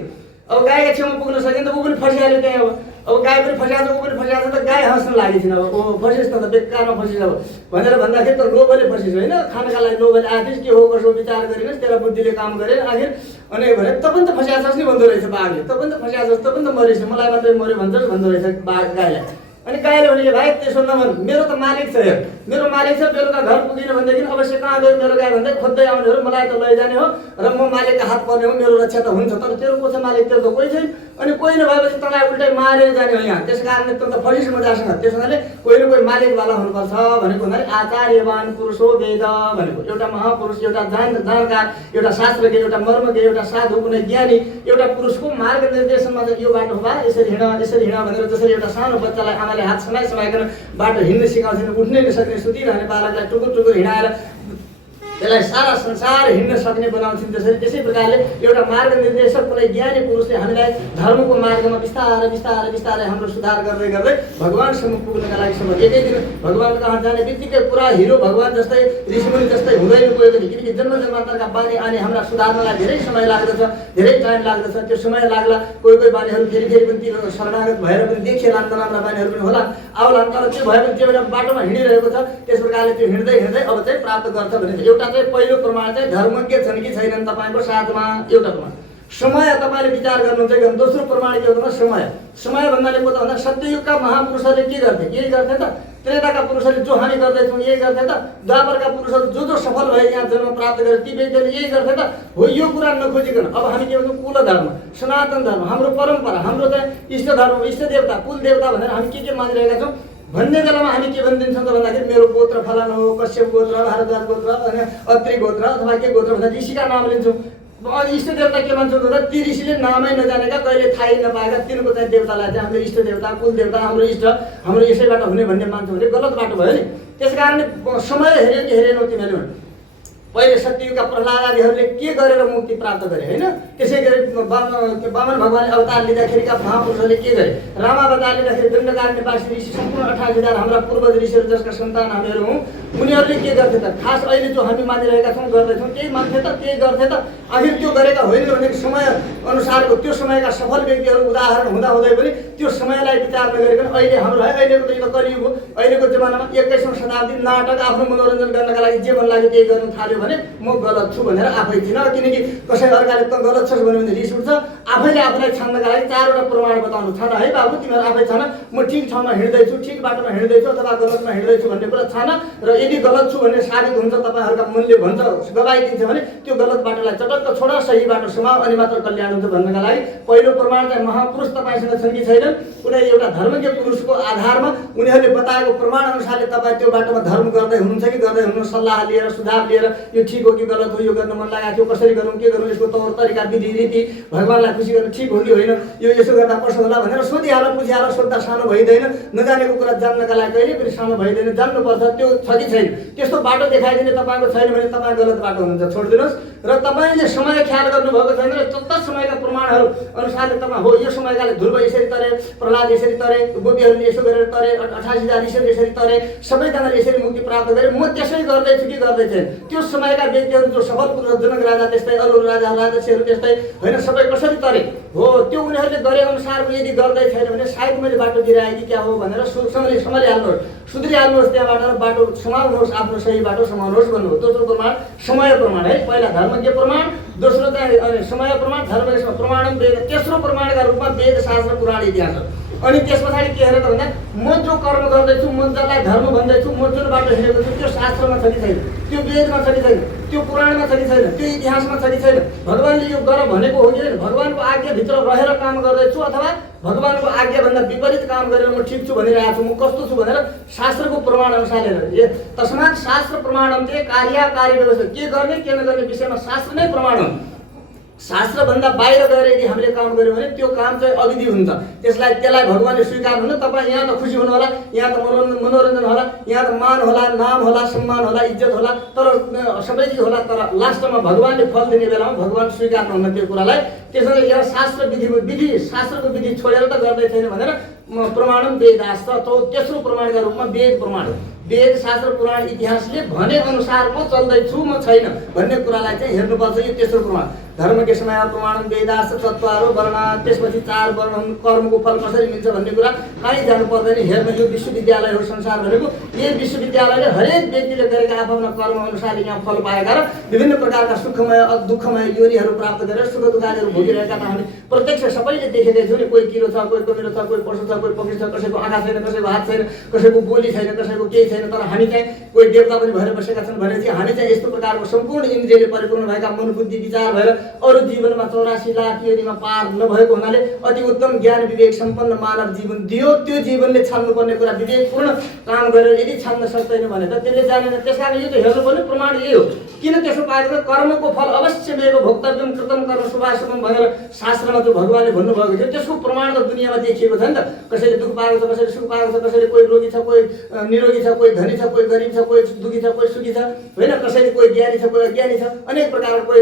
अब गाईको छेउमा पुग्न सकेन त ऊ पनि फसिहाल्यो त्यहाँ। अब गाई पनि फसिहाल्छ, ऊ पनि फसिहाल्छ, त गाई हाँस्न लागेछन्। अब ओ फसिस् न त, बेकारमा फसिस् अब भनेर भन्दाखेरि त लोभले फसिस् होइन, खानका लागि लोभले आएछ, के हो कसो विचार गरिनस्, तेरा बुद्धिले काम गरेन आखिर। अनि भने त पनि त फसिहाल्छस् नि भन्दो रहेछ बाघले, त पनि त फसिहाल्छस्, त पनि त मरेछ, मलाई मात्रै मऱ्यो भन्छस् भन्दो रहेछ बाघ गाईलाई। अनि गाईले भने भाइ त्यसो नभन, मेरो त मालिक छ हेर, मेरो मालिक छ, बेलुका घर पुगिन भनेदेखि अवश्य कहाँ गयो मेरो गाई भन्दै खोज्दै आउने हो, मलाई त लैजाने हो र म मालिकको हात पर्ने हो, मेरो रक्षा त हुन्छ। तर तेरो को छ मालिक, तेरो त कोही छैन। अनि कोही नभएपछि तँलाई उल्टै मारेर जाने हो यहाँ, त्यस कारणले त फसिस मजासँग। त्यस हुनाले कोही न कोही मालिकवाला हुनुपर्छ भनेको हुनाले आचार्यवान पुरुष हो वेद भनेको। एउटा महापुरुष, एउटा जानकार, एउटा शास्त्रज्ञ, एउटा मर्मज्ञ, एउटा साधु, कुनै ज्ञानी, एउटा पुरुषको मार्गनिर्देशनमा चाहिँ यो बाटो हो, यसरी हिँड भनेर जसरी एउटा सानो बच्चालाई आमाले हात समाइकन बाटो हिँड्न सिकाउँछन्, उठ्नै नसक्ने सुतिरहने बालकलाई टुकुर टुकुर हिँडाएर त्यसलाई सारा संसार हिँड्न सक्ने बनाउँछन्, त्यसै प्रकारले एउटा मार्गनिर्देशक कुनै ज्ञानी पुरुषले हामीलाई धर्मको मार्गमा बिस्तारै बिस्तारै बिस्तारै हाम्रो सुधार गर्दै गर्दै भगवानसम्म पुग्नका लागि सम्म। एकै दिन भगवान कहाँ जाने बित्तिकै पुरा हिरो भगवान जस्तै ऋषिमुनि जस्तै हुँदैन कोही पनि, किनकि जन्म जन्मान्तरका बानी आने हाम्रा सुधार्नलाई धेरै समय लाग्दछ, धेरै टाइम लाग्दछ। त्यो समय लाग्ला, कोही कोही बानीहरू फेरि पनि ती शरणागत भएर पनि देखिएला, नराम्रा बानीहरू पनि होला आउला, तर त्यो भए पनि त्यो बेला बाटोमा हिँडिरहेको छ। त्यस प्रकारले त्यो हिँड्दै हिँड्दै अब चाहिँ प्राप्त गर्छ भने एउटा चाहिँ पहिलो प्रमाण चाहिँ धर्मज्ञ छन् कि छैनन् तपाईँको साथमा, एउटा प्रमाण। समय तपाईँले विचार गर्नुहुन्छ कि दोस्रो प्रमाण के हो त, समय भन्नाले को त भन्दा सत्ययुगका महापुरुषहरूले के गर्थे, यही गर्थे त। त्रेताका पुरुषहरूले जो हामी गर्दैछौँ यही गर्थे त। द्वापरका पुरुषहरू जो सफल भए यहाँ जन्म प्राप्त गरे ती व्यक्तिहरूले यही गर्थे त। हो यो कुरा नखोजिकन अब हामी के भन्छौँ, कुल धर्म, सनातन धर्म, हाम्रो परम्परा, हाम्रो चाहिँ इष्ट धर्म, इष्ट देवता, कुल देवता भनेर हामी के मानिरहेका छौँ भन्ने बेलामा हामी के भनिदिन्छौँ त भन्दाखेरि मेरो गोत्र फलानु हो, कश्यप गोत्र, भारद्वाज गोत्र, अनि अत्रि गोत्र अथवा के गोत्र भन्दा ऋषिका नाम लिन्छौँ। इष्ट देवता के भन्छौँ भन्दा ती ऋषिले नामै नजानेका, कहिले थाहै नपाएका तिनको चाहिँ देवतालाई चाहिँ हाम्रो इष्ट देवता, कुल देवता, हाम्रो इष्ट, हाम्रो यसैबाट हुने भन्ने मान्छौँ भने गलत बाटो भयो नि। त्यस कारणले समय हेऱ्यो कि हेरेनौ तिमीले भने पहिले सत्ययुगका प्रहलाद आदिहरूले के गरेर मुक्ति प्राप्त गरे होइन। त्यसै गरी वामन भगवानले अवतार लिँदाखेरिका महापुरुषहरूले के गरे, रामावतार लिँदाखेरि दण्डकारण्यवासी ऋषि सम्पूर्ण 28,000 हाम्रा पूर्वज ऋषिहरू जसका सन्तान हामीहरू हौँ, उनीहरूले के गर्थे त, खास अहिले जो हामी मानिरहेका छौँ गर्दैछौँ त्यही मान्थे त, त्यही गर्थे त। आखिर त्यो गरेका होइन भने समय अनुसारको त्यो समयका सफल व्यक्तिहरू उदाहरण हुँदाहुँदै पनि त्यो समयलाई विचार नगरिकन अहिले हाम्रो है अहिलेको त यो कलियुग हो, अहिलेको जमानामा 21औं शताब्दी नाटक आफ्नो मनोरञ्जन गर्नका लागि जे मन लाग्यो त्यही गर्न थाल्यो भने म गलत छु भनेर आफै थिएन। किनकि कसै अर्काले त गलत छस् भन्यो भने रिस उठ्छ। आफैले आफूलाई छान्नका लागि 4वटा प्रमाण बताउनु छान है बाबु, तिमीहरू आफै छान, म ठिक ठाउँमा हिँड्दैछु, ठिक बाटोमा हिँड्दैछु अथवा गलतमा हिँड्दैछु भन्ने कुरा छान। र यदि गलत छु भन्ने साबित हुन्छ, तपाईँहरूका मनले भन्छ, गवाई दिन्छ भने त्यो गलत बाटोलाई चटक्क छोड, सही बाटो समाऊ, अनि मात्र कल्याण हुन्छ भन्नका लागि पहिलो प्रमाण चाहिँ महापुरुष तपाईँसँग छन् कि छैनन्। कुनै एउटा धर्मज्ञ पुरुषको आधारमा उनीहरूले बताएको प्रमाण अनुसारले तपाईँ त्यो बाटोमा धर्म गर्दै हुनुहुन्छ कि गर्दै हुनु, सल्लाह लिएर सुझाव लिएर यो ठिक हो कि गलत हो, यो गर्न मन लागेको थियो, कसरी गरौँ, के गरौँ, यसको तौर तरिका, विधि रीति, भगवानलाई खुसी गर्न ठिक हो कि होइन, यो यसो गर्दा कसो होला भनेर सोधिहाल, पुछिहाल। सोद्धा सानो भइँदैन, नजानेको कुरा जान्नका लागि कहिले पनि सानो भइँदैन, जान्नुपर्छ त्यो छ कि छैन। त्यस्तो बाटो देखाइदिने तपाईँको छैन भने तपाईँ गलत बाटो हुनुहुन्छ, छोडिदिनुहोस्। र तपाईँले समय ख्याल गर्नुभएको छैन र तत्त समयका प्रमाणहरू अनुसारले तपाईँ हो यो समयकाले ध्रुव यसरी तरे, प्रहलाद यसरी तरे, गोपीहरूले यसो गरेर तरे, 28,000 ऋषिहरूले यसरी तरे, सबैजनाले यसरी मुक्ति प्राप्त गरे, म त्यसै गर्दैछु कि गर्दै थिएन। त्यो समयका व्यक्तिहरू जो सफल पुरुष, जनक राजा त्यस्तै, अरू राजा राजर्षिहरू त्यस्तै होइन, सबै कसरी तरे हो त्यो उनीहरूले गरे अनुसारको यदि गर्दै छैन भने सायद मैले बाटो दिइरहेँ कि क्या हो भनेर सम्हालिहाल्नुहोस्, सुध्रिहाल्नुहोस्, त्यहाँबाट बाटो समाप्त समाउनुहोस्, आफ्नो सही बाटो समाउनुहोस् भन्नुभयो। दोस्रो प्रमाण समय प्रमाण है। पहिला धर्मज्ञ प्रमाण, दोस्रो चाहिँ समय प्रमाण, धर्म प्रमाण वेद, तेस्रो प्रमाणका रूपमा वेद शास्त्र पुराण इतिहास हो। अनि त्यस पछाडि के हेर त भन्दा म जो कर्म गर्दैछु, म जसलाई धर्म भन्दैछु, म जुन बाटो हिँडेको छु त्यो शास्त्रमा छ कि छैन, त्यो वेदमा छ कि छैन, त्यो पुराणमा छ कि छैन, त्यो इतिहासमा छ कि छैन, भगवान्ले यो गर भनेको हो कि होइन, भगवान्को आज्ञाभित्र रहेर काम गर्दैछु अथवा भगवान्को आज्ञाभन्दा विपरीत काम गरेर म ठिक छु भनिरहेको छु, म कस्तो छु भनेर शास्त्रको प्रमाण अनुसार हेरेर तस्मात् शास्त्र प्रमाणम चाहिँ कार्यकारी व्यवस्था के गर्ने के नगर्ने विषयमा शास्त्र नै प्रमाण हो। शास्त्रभन्दा बाहिर गएर यदि हामीले काम गऱ्यौँ भने त्यो काम चाहिँ अविधि हुन्छ। त्यसलाई भगवान्ले स्वीकार हुनु। तपाईँ यहाँ त खुसी हुनु होला, यहाँ त मनोरञ्जन होला, यहाँ त मान होला, नाम होला, सम्मान होला, इज्जत होला, तर सबै चिज होला, तर लास्टमा भगवान्ले फल दिने बेलामा भगवान् स्वीकार नहुन्न त्यो कुरालाई। त्यसैले यहाँ शास्त्रको विधि छोडेर त गर्दै छैन भनेर प्रमाणम वेदास्त तेस्रो प्रमाणका रूपमा वेद प्रमाण हो। वेद शास्त्र पुराण इतिहासले भने अनुसार म चल्दैछु, म छैन भन्ने कुरालाई चाहिँ हेर्नुपर्छ। यो तेस्रो प्रमाण धर्मको समय प्रमाण वेदास्त तत्त्वहरू वर्ण, त्यसपछि 4 वर्ण कर्मको फल कसरी मिल्छ भन्ने कुरा कहीँ जानु पर्दैन। हेर्न यो विश्वविद्यालय हो संसार भनेको। यही विश्वविद्यालयले हरेक व्यक्तिले गरेका आफ्ना कर्म अनुसार यहाँ फल पाएका र विभिन्न प्रकारका सुखमय दुःखमय योनिहरू प्राप्त गरेर सुख दुःखहरू भोगिरहेका त हामी प्रत्यक्ष सबैले देखेकै छौँ नि। कोही किरो छ, कोही कमिलो छ, कोही पशु छ, कोही पक्षी छ, कसैको आँखा छैन, कसैको हात छैन, कसैको बोली छैन, कसैको केही छैन, तर हामी चाहिँ कोही देवता पनि भएर बसेका छन् भने चाहिँ हामी चाहिँ यस्तो प्रकारको सम्पूर्ण इन्द्रियले परिपूर्ण भएका मन बुद्धि विचार भएर अरू जीवनमा 84 लाख योनिमा पार नभएको हुनाले अति उत्तम ज्ञान विवेक सम्पन्न मानव जीवन दियो। त्यो जीवनले छान्नुपर्ने कुरा विवेकपूर्ण काम गरेर यदि छान्न सक्दैन भने त त्यसले जानेन। त्यसकारण यो त हेर्नुपर्ने प्रमाण यही हो। किन त्यसो पाएको? कर्मको फल अवश्यमेव भोक्तव्यम कृतम कर्म शुभाशुभम भनेर शास्त्रमा जो भगवान्ले भन्नुभएको थियो त्यसको प्रमाण त दुनियाँमा देखिएको छ नि त। कसैले दुःख पाएको छ, कसैले सुख पाएको छ, कसैले कोही रोगी छ, कोही निरोगी छ, कोही धनी छ, कोही गरिब छ, कोही दुखी छ, कोही सुखी छ, होइन? कसैले कोही ज्ञानी छ, कोही अज्ञानी छ, अनेक प्रकारको कोही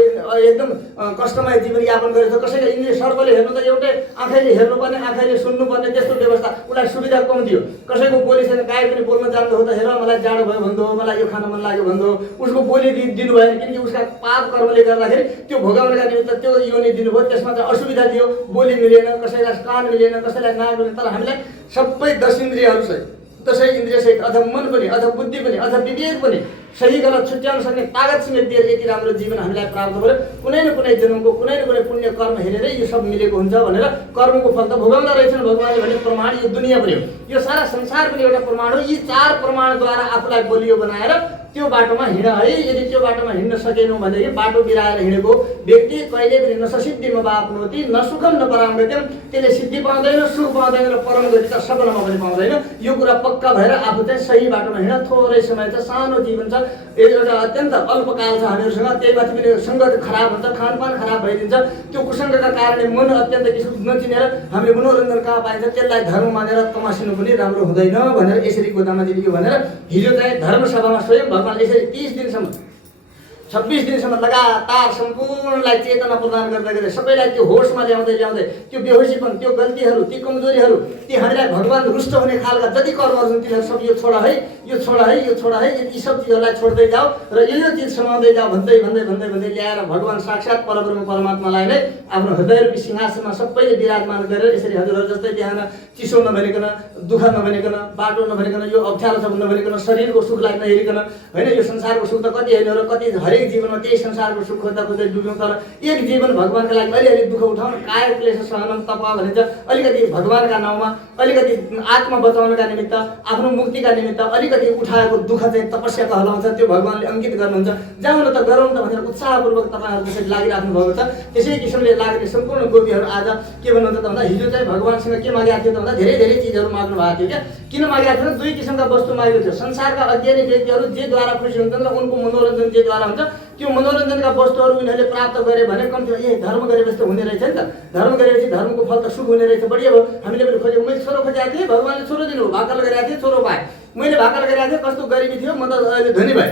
एकदम कष्टमय जीवनयापन गरेको छ। कसैले इन्द्रिय सर्वले हेर्नु त एउटै आँखाले हेर्नुपर्ने, आँखाले सुन्नुपर्ने त्यस्तो व्यवस्था उसलाई सुविधा कम दियो। कसैको बोली छैन, गाई पनि बोल्न जान्दो हो त हेर मलाई जाडो भयो भन्दो हो, मलाई यो खान मन लाग्यो भन्दो हो, उसको बोली दिनु भएन किनकि उसका पाप कर्मले गर्दाखेरि त्यो भोगाउनका निमित्त त्यो योनि दिनुभयो। त्यसमा चाहिँ असुविधा दियो, बोली मिलेन, कसैलाई कान मिलेन, कसैलाई नाक मिलेन। तर हामीलाई सबै 10 इन्द्रियहरू सहित, 10 इन्द्रिय सहित अथवा मन पनि अथवा बुद्धि पनि अथवा विवेक पनि सही गलत छुट्याउन सक्ने तागत समेत दिएर यति राम्रो जीवन हामीलाई प्राप्त भयो। कुनै न कुनै जन्मको कुनै न कुनै पुण्य कर्म हेरेरै यो सब मिलेको हुन्छ भनेर कर्मको फल त भोगाउँदा रहेछन् भगवान्ले भन्ने प्रमाण यो दुनियाँ पनि हो, यो सारा संसार पनि एउटा प्रमाण हो। यी 4 प्रमाणद्वारा आफूलाई बलियो बनाएर त्यो बाटोमा हिँड है। यदि त्यो बाटोमा हिँड्न सकेनौँ भनेदेखि बाटो बिराएर हिँडेको व्यक्ति कहिले पनि न सिद्धिमा बाप्नोति न सुखम न पराम गतिम। त्यसले सिद्धि पाउँदैन, सुख पाउँदैन र परम गति त सफलमा पनि पाउँदैन। यो कुरा पक्का भएर आफू चाहिँ सही बाटोमा हिँड। थोरै समय छ, सानो जीवन छ, एउटा अत्यन्त अल्पकाल छ हामीहरूसँग। त्यही माथि पनि सङ्गत खराब हुन्छ, खानपान खराब भइदिन्छ। त्यो कुसङ्गका कारणले मन अत्यन्त नचिनेर हामीले मनोरञ्जन कहाँ पाइन्छ त्यसलाई धर्म मानेर तमासिनु पनि राम्रो हुँदैन भनेर यसरी गोदामाजीले यो भनेर हिजो चाहिँ धर्मसभामा स्वयं भगवान्ले यसरी 30 दिनसम्म 26 दिनसम्म लगातार सम्पूर्णलाई चेतना प्रदान गर्दै गर्दै सबैलाई त्यो होसमा ल्याउँदै त्यो बेहोसीपन, त्यो गल्तीहरू, ती कमजोरीहरू, ती हामीलाई भगवान् रुष्ट हुने खालका जति कर्महरू छन् तिनीहरू सब यो छोड है, यो छोड है, यो छोड है, यी सब चिजहरूलाई छोड्दै जाऊ र यो चिज समाउँदै जाऊ भन्दै भन्दै भन्दै भन्दै ल्याएर भगवान् साक्षात् परब्रह्म परमात्मालाई नै आफ्नो हृदयरूपी सिंहासनमा सबैले विराजमान गरेर यसरी हजुरहरू जस्तै बिहान चिसो नभनिकन, दुःख नभनिकन, बाटो नभनिकन, यो अप्ठ्यारो छ नभनिकन, शरीरको सुखलाई नहेरिकन, होइन? यो संसारको सुख त कति होइन र कति हरेक जीवनमा त्यही संसारको सुख खोज्दा खोज्दै डुब्यौँ। तर एक जीवन भगवान्का लागि अलिअलि दुःख उठाउन, काय क्लेश सहनम तप भनिन्छ। अलिकति भगवान्का नाउँमा, अलिकति आत्मा बचाउनका निमित्त, आफ्नो मुक्तिका निमित्त अलिकति उठाएको दुःख चाहिँ तपस्या कहलाउँछ। त्यो भगवान्ले अङ्कित गर्नुहुन्छ। जाउँ न त गरौँ त भनेर उत्साहपूर्वक तपाईँहरू त्यसरी लागिराख्नु भएको छ। त्यसै किसिमले लाग्ने सम्पूर्ण गोपीहरू आज के भन्नुहुन्छ त भन्दा हिजो चाहिँ भगवान्सँग के मागेको थियो त भन्दा धेरै धेरै चिजहरू माग्नु भएको थियो। क्या किन मागेको थियो? 2 किसिमका वस्तु मागेको थियो। संसारका अज्ञानी व्यक्तिहरू जेद्वारा खुसी हुन्छन् र उनको मनोरञ्जन जेद्वारा हुन्छ त्यो मनोरञ्जनका वस्तुहरू उनीहरूले प्राप्त गरे भने कम्ती धर्म गरेपछि त हुने रहेछ नि त। धर्म गरेपछि धर्मको फल त सुख हुने रहेछ, बढिया भयो। हामीले पनि खोजेको, मैले छोरो खोजेको थिएँ, भगवान्ले छोरो दिनुभयो। भाकल गरेको थिएँ, छोरो पाएँ। मैले भाकल गरेको थिएँ, कस्तो गरिबी थियो, म त अहिले धनी भएँ।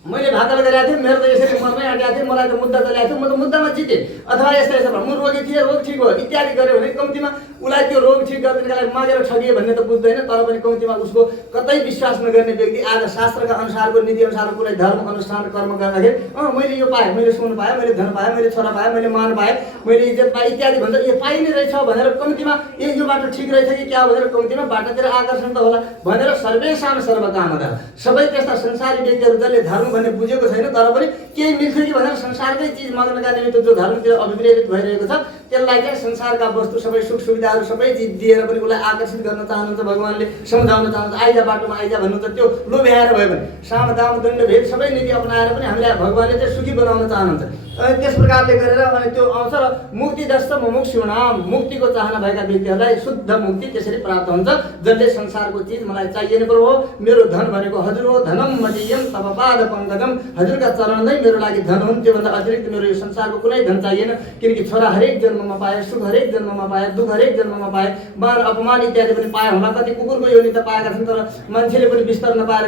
मैले भाकल गरेको थिएँ, मेरो त यसरी मर्नै आँटेको थिएँ, मलाई त मुद्दा चलेको थियो, म त मुद्दामा जितेँ, अथवा यस्तो यस्तो भयो, म रोगी थिएँ, रोग ठिक भयो इत्यादि गऱ्यो भने कम्तीमा उसलाई त्यो रोग ठिक गरिदिनका लागि मागेर ठगियो भन्ने त बुझ्दैन, तर पनि कम्तीमा उसको कतै विश्वास नगर्ने व्यक्ति आज शास्त्रका अनुसारको नीति अनुसारको कुनै धर्म अनुष्ठान कर्म गर्दाखेरि मैले यो पाएँ, मैले सुन पाएँ, मैले धन पाएँ, मैले छोरा पाएँ, मैले मान पाएँ, मैले इज्जत पाएँ इत्यादि भन्छ यो पाइ नै रहेछ भनेर कम्तीमा यो बाटो ठिक रहेछ कि क्या भनेर कम्तीमा बाटोतिर आकर्षण त होला भनेर सर्वेसाम सर्वकामदा सबै त्यस्ता संसारी व्यक्तिहरू जसले धर्म भन्ने बुझेको छैन तर पनि केही मिल्छ कि भनेर संसारकै चिज माग्नका निमित्त जो धर्मतिर अभिप्रेरित भइरहेको छ त्यसलाई चाहिँ संसारका वस्तु सबै सुख सुविधाहरू सबै चिज दिएर पनि उसलाई आकर्षित गर्न चाहनुहुन्छ, भगवानले सम्झाउन चाहनुहुन्छ आइजा बाटोमा आइजा भन्नुहुन्छ। त्यो लोभ्याएर भयो भने साम दाम दण्ड भेद सबै नीति अपनाएर पनि हामीलाई भगवानले चाहिँ सुखी बनाउन चाहनुहुन्छ। अनि त्यस प्रकारले गरेर अनि त्यो आउँछ र मुक्तिदस्त मुमुक्षुणाम मुक्तिको चाहना भएका व्यक्तिहरूलाई शुद्ध मुक्ति त्यसरी प्राप्त हुन्छ जसले संसारको चिज मलाई चाहिएन प्रभु हो, मेरो धन भनेको हजुर हो, धनम मदीयम तब पाद पङ्कजम, हजुरका चरण नै मेरो लागि धन हुन्, त्योभन्दा अतिरिक्त मेरो यो संसारको कुनै धन चाहिएन। किनकि छोरा हरेक जन्ममा पाए, सुख हरेक जन्ममा पाए, दुःख हरेक जन्ममा पाए, मान अपमान इत्यादि पनि पाए होला। कति कुकुरको योनि त पाएका छन् तर मान्छेले पनि बिस्तर नपाएर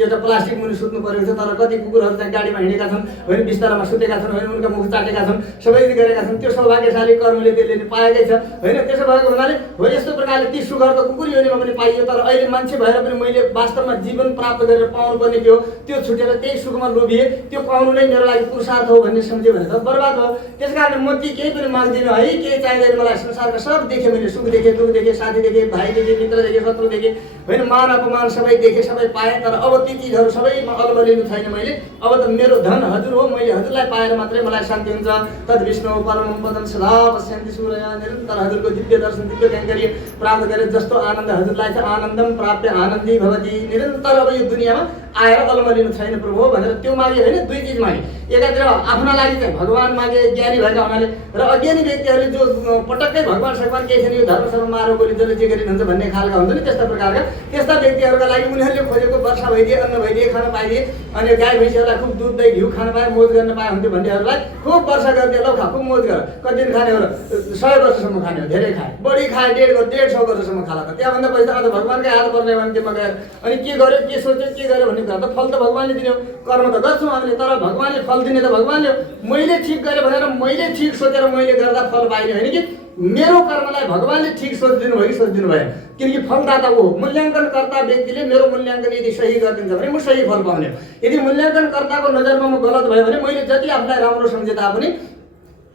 एउटा प्लास्टिक मुनि सुत्नु परेको छ, तर कति कुकुरहरू चाहिँ गाडीमा हिँडेका छन् होइन, बिस्तारामा सुतेका छन् होइन, उनका मुख चाटेका छन्, सबैले गरेका छन्, त्यो सौभाग्यशाली कर्मले त्यसले पाएकै छ होइन। त्यसो भएको हुनाले हो यस्तो प्रकारले ती सुखहरू त कुकुर योनिमा पनि पाइयो, तर अहिले मान्छे भएर पनि मैले वास्तवमा जीवन प्राप्त गरेर पाउनु पर्ने के हो त्यो छुटेर त्यही सुखमा लोभिए, त्यो पाउनु नै मेरो लागि पुरुषार्थ हो भन्ने सम्झ्यो भने त बर्बाद भयो। त्यस कारण म ती केही पनि माग्दिनँ है, केही चाहिँदैन मलाई, संसारका सब देखेँ मैले, सुख देखेँ, दुःख देखेँ, साथी देखेँ, भाइ देखेँ, मित्र देखेँ, शत्रु देखेँ होइन, मान अपमान सबै देखेँ, सबै पाएँ, तर अब ती चिजहरू सबैमा अलबलिनु छैन मैले। अब त मेरो धन हजुर हो, मैले हजुरलाई पाएर मात्रै मलाई शान्ति हुन्छ। तद विष्णु परम पदम सदा पश्यन्ति सूर्य, निरन्तर हजुरको दिव्य दर्शन दिव्य कैङ्कर्य प्राप्त गरेर जस्तो आनन्द हजुरलाई छ आनन्दम प्राप्य आनन्दी भवति, निरन्तर अब यो दुनियाँमा आएर अलमलिनु छैन प्रभु हो भनेर त्यो मागे होइन। दुई चिज मागे, एकातिर आफ्ना लागि चाहिँ भगवान मागे ज्ञानी भएका हुनाले, र अज्ञानी व्यक्तिहरूले जो पटक्कै भगवान सगवान केही छैन यो धर्म सर्व मारो गोली जसले जे गरिनुहुन्छ भन्ने खालका हुन्छ नि त्यस्ता प्रकारका, त्यस्ता व्यक्तिहरूका लागि उनीहरूले खोजेको वर्षा भइदिए, अन्न भइदिए, खान पाइदिए, अनि गाई भैँसीहरूलाई खुब दुध दही घिउ खान पाए, मोज गर्न पाए हुन्थ्यो भन्नेहरूलाई खुब वर्षा गरिदिए, लौ खा खुब मोज गर, कति दिन खाने हो र 100 वर्षसम्म खाने हो, धेरै खाए, बढी खाए 150 वर्षसम्म खाला त त्यहाँभन्दा पैसा अझ भगवानकै हात पर्ने भने त्यसमा गएर अनि के गर्यो के सोच्यो के गर्यो भन्ने कुरा त फल त भगवानले दिने हो, कर्म त गर्छौँ हामीले, तर भगवानले फल दिने त भगवानले हो। मैले ठिक गरेँ भनेर मैले ठिक सोचेर मैले गर्दा फल पाइने होइन कि मेरो कर्मलाई भगवानले ठिक सोचिदिनु भयो कि सोचिदिनु भएन, किनकि फलदाता हो। मूल्याङ्कनकर्ता व्यक्तिले मेरो मूल्याङ्कन यदि सही गरिदिन्छ भने म सही फल पाउने हो, यदि मूल्याङ्कनकर्ताको नजरमा म गलत भयो भने मैले जति आफूलाई राम्रो सम्झे तापनि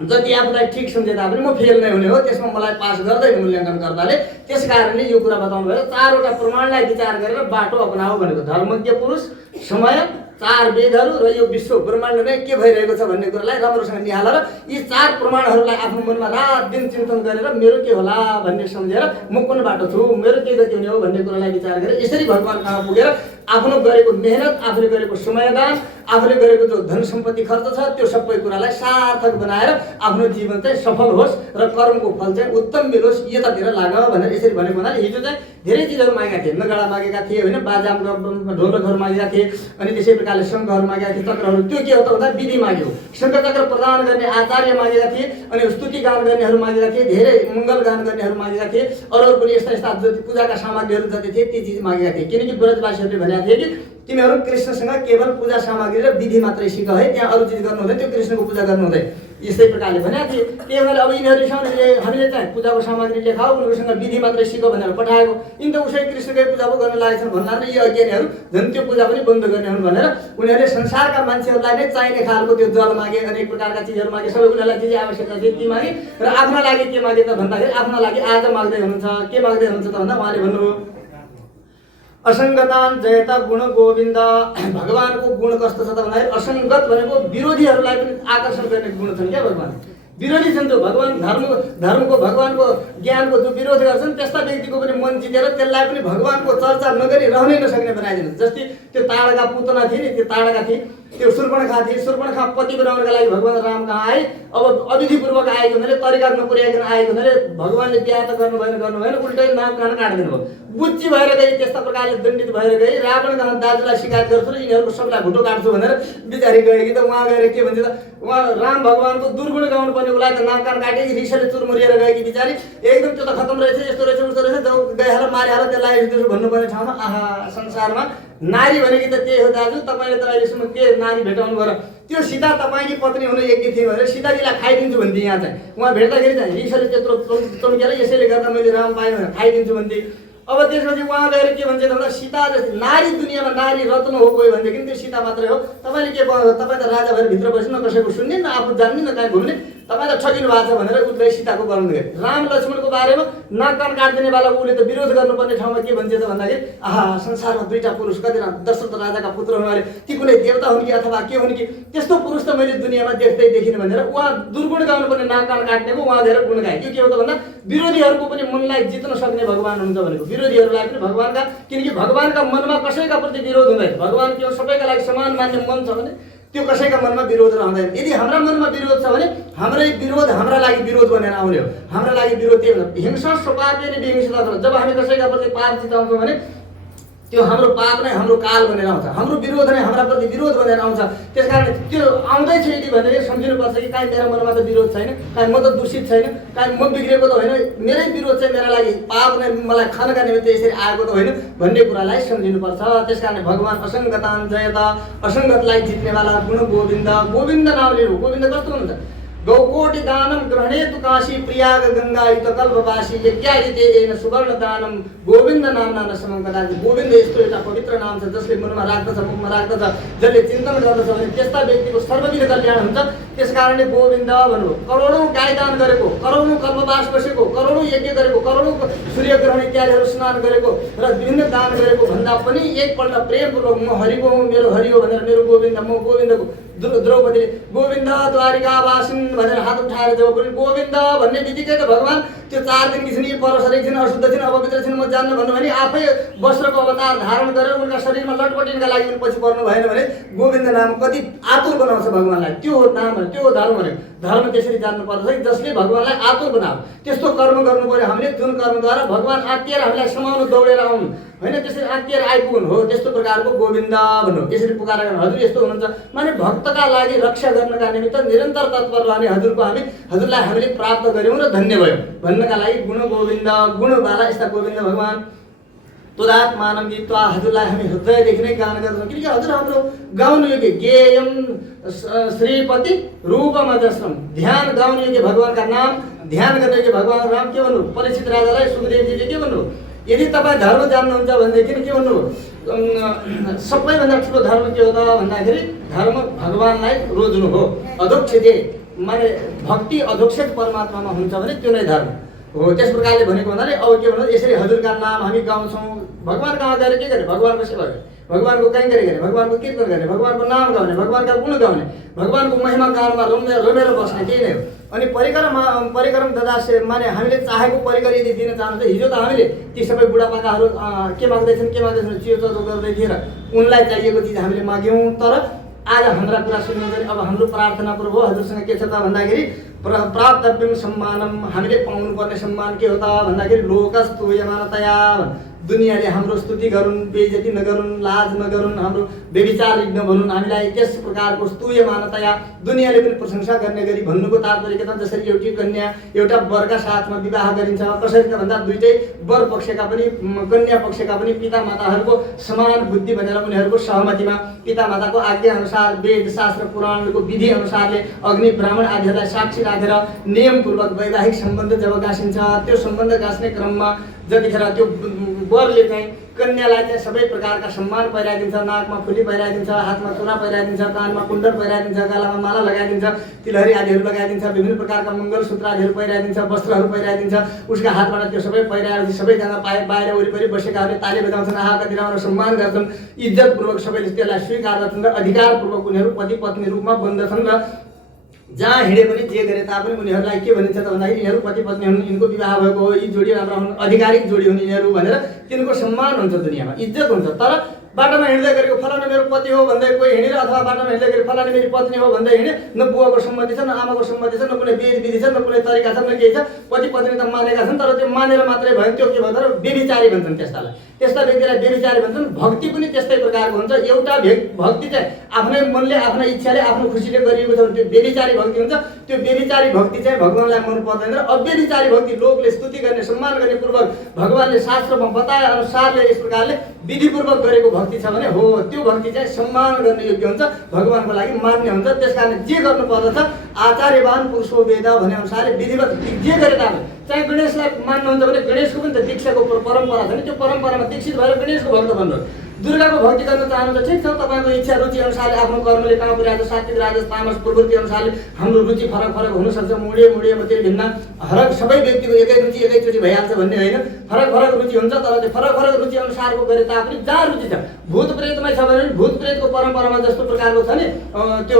जति आफूलाई ठिक सम्झे तापनि म फेल नै हुने हो, त्यसमा मलाई पास गर्दैन मूल्याङ्कनकर्ताले। त्यस कारणले यो कुरा बताउनु भयो, 4वटा प्रमाणलाई विचार गरेर बाटो अपनाऊ भनेको, धर्मज्ञ पुरुष, समय, 4 वेदहरू र यो विश्व ब्रह्माण्ड नै के भइरहेको छ भन्ने कुरालाई राम्रोसँग निहालेर यी 4 प्रमाणहरूलाई आफ्नो मनमा रात दिन चिन्तन गरेर मेरो के होला भन्ने सम्झेर म कुन बाटो छु, मेरो के गति हुने हो भन्ने कुरालाई विचार गरेर यसरी भगवान कहाँ पुगेर आफ्नो गरेको मेहनत, आफूले गरेको समयदान, आफूले गरेको जो धन सम्पत्ति खर्च छ त्यो सबै कुरालाई सार्थक बनाएर आफ्नो जीवन चाहिँ सफल होस् र कर्मको फल चाहिँ उत्तम मिलोस्, यतातिर लाग भनेर यसरी भनेको हुनाले हिजो चाहिँ धेरै चिजहरू मागेका थिए, नगाडा मागेका थिए होइन, बाजा ढोलकहरू मागेका थिए, अनि त्यसै प्रकारले शङ्खहरू मागेका थिए, चक्रहरू, त्यो के हो त भन्दा विधि माग्यो, शङ्ख चक्र प्रदान गर्ने आचार्य मागेका थिए, अनि स्तुति गान गर्नेहरू मागेका थिए, धेरै मङ्गल गान गर्नेहरू मागेका थिए, अरू पनि यस्ता यस्ता पूजाका सामग्रीहरू जति थिए ती चिज मागेका थिए। किनकि ब्रजवासीहरूले भनेका थिए कि तिमीहरू कृष्णसँग केवल पूजा सामग्री र विधि मात्रै सिक है, त्यहाँ अरू चिज गर्नु हुँदैन, त्यो कृष्णको पूजा गर्नु हुँदैन, यस्तै प्रकारले भनेका थिए। त्यही भएर अब यिनीहरू हामीले चाहिँ पूजाको सामग्री लेखाऊ, उनीहरूसँग विधि मात्रै सिक भनेर पठाएको, यिनी त उसै कृष्णकै पूजा पो गर्न लागेछन् भन्दा यी अज्ञानीहरू झन् त्यो पूजा पनि बन्द गर्ने हुन् भनेर उनीहरूले संसारका मान्छेहरूलाई नै चाहिने खालको त्यो जल मागे, अनेक प्रकारका चिजहरू मागे, सबै उनीहरूलाई जे आवश्यकता थियो ती मागे। र आफ्ना लागि के मागे त भन्दाखेरि आफ्ना लागि आज माग्दै हुनुहुन्छ, के माग्दै हुनुहुन्छ त भन्दा उहाँले भन्नुभयो असङ्गतान जयता गुण गोविन्द, भगवानको गुण कस्तो छ त भन्दाखेरि असङ्गत भनेको विरोधीहरूलाई पनि आकर्षण गर्ने गुण छन् क्या भगवान। विरोधी छन् जो भगवान धर्मको भगवानको ज्ञानको जो विरोध गर्छन् त्यस्ता व्यक्तिको पनि मन जितेर त्यसलाई पनि भगवानको चर्चा नगरी रहनै नसक्ने बनाइदिनु। जस्तै त्यो ताडका पुतना थिए नि, त्यो ताडका थिए, त्यो सुर्पणखा थिए, सुर्पणखा पति बनाउनका लागि भगवान राम कहाँ आए, अब अविधिपूर्वक आएको हुनाले तरिका नपुर्याइकन आएको हुनाले भगवानले बिहा त गर्नु भएन उल्टै नाम कान काटिदिनु भयो, बुच्ची भएर गई, त्यस्ता प्रकारले दण्डित भएर गई, रावण कहाँ दाजुलाई शिकायत गर्छु र यिनीहरूको सबलाई भुटो काट्छु भनेर बिचारी गए कि त उहाँ गएर के भन्छ त उहाँ राम भगवानको दुर्गुण गाउनु पर्ने उसलाई त नाक कान काटे रिसले चुरमुरिएर गए कि बिचारी एकदम त्यो त खतम रहेछ, यस्तो रहेछ उस्तो रहेछ, गएर मारिहाल त्यसलाई यसो भन्नुपर्ने ठाउँमा आहा संसारमा नारी भनेको त त्यही हो दाजु, तपाईँले त अहिलेसम्म के नारी भेटाउनु भयो र त्यो सीता तपाईँकी पत्नी हुनु यज्ञ थियो भनेर सीताजीलाई खाइदिन्छु भन्थे। यहाँ चाहिँ उहाँ भेट्दाखेरि चाहिँ रिसले त्यत्रो चम्केर यसैले गर्दा मैले राम पाएँ भनेर खाइदिन्छु भन्थे। अब त्यसपछि उहाँ गएर के भन्छ भन्दा सीता जस्तै नारी दुनियाँमा नारी रत्न हो कोही भनेदेखि त्यो सीता मात्रै हो। तपाईँले के भन्नु, तपाईँ त राजा भएर भित्र बस्नु, न कसैको सुन्ने, न आफू जान्ने, न कहीँ घुम्ने, तपाईँलाई ठगिनु भएको छ भनेर उसले सीताको वर्णन गरे। राम लक्ष्मणको बारेमा नाक कान काटिदिनेवाला उसले त विरोध गर्नुपर्ने ठाउँमा के भन्छ त भन्दाखेरि आहा संसारमा दुईटा पुरुष कति दशरथ राजाका पुत्र हुनाले ती कुनै देवता हुन् कि अथवा के हुन् कि त्यस्तो पुरुष त मैले दुनियाँमा देख्दै देखिनँ भनेर उहाँ दुर्गुण गाउनुपर्ने नाक कान काट्नेको उहाँ गएर गुण गाए। के हो त भन्दा विरोधीहरूको पनि मनलाई जित्न सक्ने भगवान हुन्छ भनेको, विरोधीहरूलाई पनि भगवानका, किनकि भगवानका मनमा कसैका प्रति विरोध हुँदैन। भगवान के हो, सबैका लागि समान मान्ने मन छ भने त्यो कसैका मनमा विरोध रहँदैन। यदि हाम्रा मनमा विरोध छ भने हाम्रै विरोध हाम्रा लागि विरोध बनेर आउने हो। हाम्रा लागि विरोध त्यही हो, हिंसा स्वपापले विहिंसा। जब हामी कसैका प्रति पाप चिताउँछौँ भने त्यो हाम्रो पाप नै हाम्रो काल बनेर आउँछ, हाम्रो विरोध नै हाम्रा प्रति विरोध बनेर आउँछ। त्यसकारण त्यो आउँदैछ यदि भनेर सम्झिनुपर्छ कि काहीँ मेरो मनमा त विरोध छैन, काहीँ म त दूषित छैन, काहीँ म बिग्रेको त होइन, मेरै विरोध चाहिँ मेरा लागि पाप नै मलाई खानका निमित्त यसरी आएको त होइन भन्ने कुरालाई सम्झिनुपर्छ। त्यसकारण भगवान असङ्गतान जयता, असङ्गतलाई जित्नेवाला गुण गोविन्द। गोविन्द नाम लिनु। गोविन्द कस्तो हुनुहुन्छ? गौकोटि दानम ग्रहणेतु काशी प्रयाग गंगायुत कल्पवासी यज्ञायते एन सुवर्ण दानम गोविन्द नामना न समं कदाचित। गोविन्द यस्तो एउटा पवित्र नाम छ जसले मनमा राख्दछ, मुखमा राख्दछ, जसले चिन्तन गर्दछ भने त्यस्ता व्यक्तिको सर्वविध कल्याण हुन्छ। त्यसकारणले गोविन्द भन्नु। करोडौँ गाईदान गरेको, करोडौँ कल्पवास बसेको, करोडौँ यज्ञ गरेको, करोडौँ सूर्यग्रहण इत्यादिहरू स्नान गरेको र विभिन्न दान गरेको भन्दा पनि एकपल्ट प्रेमपूर्वक म हरिको हुँ, मेरो हरि हो भनेर मेरो गोविन्द, म गोविन्दको। द्रौपदीले गोविन्द द्वारिकावासिन भनेर हात उठाएर जब बोल्यो गोविन्द भन्ने बित्तिकै त भगवान त्यो 4 दिन कि छिन्, परसर एकछिन, अशुद्ध छिन्, अपवित्र छिन्, म जान्न भन्नु भने आफै वस्त्रको अवतार धारण गरेर उनका शरीरमा लटपटिनका लागि उनी पछि पर्नु भएन भने गोविन्द नाम कति आतुर बनाउँछ भगवानलाई। त्यो हो नाम, त्यो हो धर्म भनेको। धर्म त्यसरी जान्नु पर्छ कि जसले भगवानलाई आतुर बनाऊ। त्यस्तो कर्म गर्नु पर्यो हामीले जुन कर्मद्वारा भगवान आत्तिएर हामीलाई समाउनु, दौडेर आउनु होइन, त्यसरी आत्तिएर आइपुग्नु हो। त्यस्तो प्रकारको गोविन्द भन्नु। यसरी पुकारेर हजुर यस्तो हुनुहुन्छ माने भक्तका लागि रक्षा गर्नका निमित्त निरन्तर तत्पर रहने हजुरलाई हामीले प्राप्त गर्यौँ र धन्य भयौँ भन्नका लागि गुण गोविन्द, गुणवाला यस्ता गोविन्द भगवान। तुदात मानव गीतवा हजुरलाई हामी हृदयदेखि नै गान गर्छौँ, किनकि हजुर हाम्रो गाउनु योग्य गेयम श्रीपति रूपमदश्रम, ध्यान गाउनु योग्य भगवानका नाम, ध्यान गर्ने योग्य भगवान राम। के भन्नु परीक्षित राजालाई सुखदेवजीले के भन्नु, यदि तपाईँ धर्म जान्नुहुन्छ भनेदेखि के भन्नु, सबैभन्दा ठुलो धर्म के हो त भन्दाखेरि धर्म भगवानलाई रोज्नु हो। अधोक्षित माने भक्ति अधोक्षित परमात्मामा हुन्छ भने त्यो नै धर्म हो। त्यस प्रकारले भनेको हुनाले अब के भन्नु, यसरी हजुरका नाम हामी गाउँछौँ। भगवान कहाँ गएर के गर्ने, भगवानको सेवा गर्ने, भगवानको कैङ्करी गर्ने, भगवानको कीर्तन गर्ने, भगवानको नाम गाउने, भगवानका गुण गाउने, भगवानको महिमा गानमा रमेर बस्ने, त्यही नै हो। अनि परिक्रम ददासे माने हामीले चाहेको परिकर यदि दिन चाहन्छ। हिजो त हामीले ती सबै बुढापाकाहरू के माग्दैछन् चियोचो गर्दै थिए र उनलाई चाहिएको चिज हामीले माग्यौँ। तर आज हाम्रा कुरा सुन्नुहुन्छ। अब हाम्रो प्रार्थना प्रभु हजुरसँग के छ त भन्दाखेरि प्राप्तव्यम सम्मानम, हामीले पाउनुपर्ने सम्मान के हो त भन्दाखेरि लोकस्तुयमानतया, दुनियाँले हाम्रो स्तुति गरून्, बेइज्जती नगरून्, लाज नगरून्, हाम्रो व्यभिचार नभनुन्, हामीलाई त्यस प्रकारको स्तुयमानतया दुनियाँले पनि प्रशंसा गर्ने गरी भन्नुको तात्पर्य के त, जसरी एउटी कन्या एउटा वरका साथमा विवाह गरिन्छ कसरी त भन्दा दुईटै वर पक्षका पनि कन्या पक्षका पनि पिता माताहरूको समान बुद्धि भनेर उनीहरूको सहमतिमा पिता माताको आज्ञा अनुसार वेद शास्त्र पुराणको विधि अनुसारले अग्नि ब्राह्मण आदिहरूलाई साक्षी राखेर नियमपूर्वक वैवाहिक सम्बन्ध जब गाँसिन्छ, त्यो सम्बन्ध गाँस्ने क्रममा जतिखेर त्यो वरले चाहिँ कन्यालाई चाहिँ सबै प्रकारका सम्मान पहिराइदिन्छ, नाकमा फुली पहिराइदिन्छ, हातमा चुरा पहिराइदिन्छ, कानमा कुण्डल पहिराइदिन्छ, गालामा माला लगाइदिन्छ, तिलहरी आदिहरू लगाइदिन्छ, विभिन्न प्रकारका मङ्गलसूत्र आदिहरू पहिराइदिन्छ, वस्त्रहरू पहिराइदिन्छ। उसका हातबाट त्यो सबै पहिराएपछि सबैजना बाहिर वरिपरि बसेकाहरूले ताली बजाउँछन्, आहा कति राम्रो सम्मान गर्छन्, इज्जतपूर्वक सबैले त्यसलाई स्वीकार गर्छन् र अधिकारपूर्वक उनीहरू पति पत्नी रूपमा बन्दछन् र जहाँ हिँडे पनि जे गरे तापनि उनीहरूलाई के भनिन्छ त भन्दाखेरि यिनीहरू पति पत्नी हुन्, यिनको विवाह भएको हो, यी जोडी राम्रो हुन्, आधिकारिक जोडी हुन् यिनीहरू भनेर तिनको सम्मान हुन्छ, दुनियाँमा इज्जत हुन्छ। तर बाटोमा हिँड्दै गरेको फलाना मेरो पति हो भन्दै कोही हिँडेर अथवा बाटोमा हिँड्दै गरेको फलाना मेरी पत्नी हो भन्दै हिँडे, न बुवाको सम्मति छ, न आमाको सम्मति छ, न कुनै वेद विधि छ, न कुनै तरिका छ, न केही छ। पति पत्नी त मानेका छन्, तर त्यो मानेर मात्रै भयो त्यो के भन्छ र व्यभिचारी भन्छन् त्यस्तालाई। त्यस्ता व्यक्तिलाई व्यभिचारी भन्छन्। भक्ति पनि त्यस्तै प्रकारको हुन्छ। एउटा भक्ति चाहिँ आफ्नै मनले, आफ्नै इच्छाले, आफ्नो खुसीले गरिएको छ भने त्यो व्यभिचारी भक्ति हुन्छ। त्यो व्यभिचारी भक्ति चाहिँ भगवानलाई मन पर्दैन। र अव्यभिचारी भक्ति लोकले स्तुति गर्ने, सम्मान गर्ने पूर्वक भगवानले शास्त्रमा बताए अनुसारले यस प्रकारले विधिपूर्वक गरेको भक्ति छ भने हो त्यो भक्ति चाहिँ सम्मान गर्ने योग्य हुन्छ, भगवानको लागि मान्य हुन्छ। त्यसकारण जे गर्नु पर्दछ आचार्यवान पुरुषो वेद भने अनुसारले विधिवत जे गरे तापनि चाहे गणेशलाई मान्नुहुन्छ भने गणेशको पनि त दीक्षाको परम्परा छ नि, त्यो परम्परामा दीक्षित भएर गणेशको भक्त बन्नुहोस्। दुर्गाको भक्ति गर्न चाहनुहुन्छ ठिक छ, तपाईँको इच्छा रुचि अनुसारले आफ्नो कर्मले कहाँ राजस सात्विक राजस तामस प्रवृत्ति अनुसारले हाम्रो रुचि फरक फरक हुनसक्छ। मुडे मतिर भिन्न हरेक सबै व्यक्तिको एकै रुचि एकैचोटि भइहाल्छ भन्ने होइन, फरक फरक रुचि हुन्छ। तर त्यो फरक फरक रुचि अनुसारको गरे तापनि जहाँ रुचि छ भूत प्रेतमै छ भने भूत प्रेतको परम्परामा जस्तो प्रकारको छ नि त्यो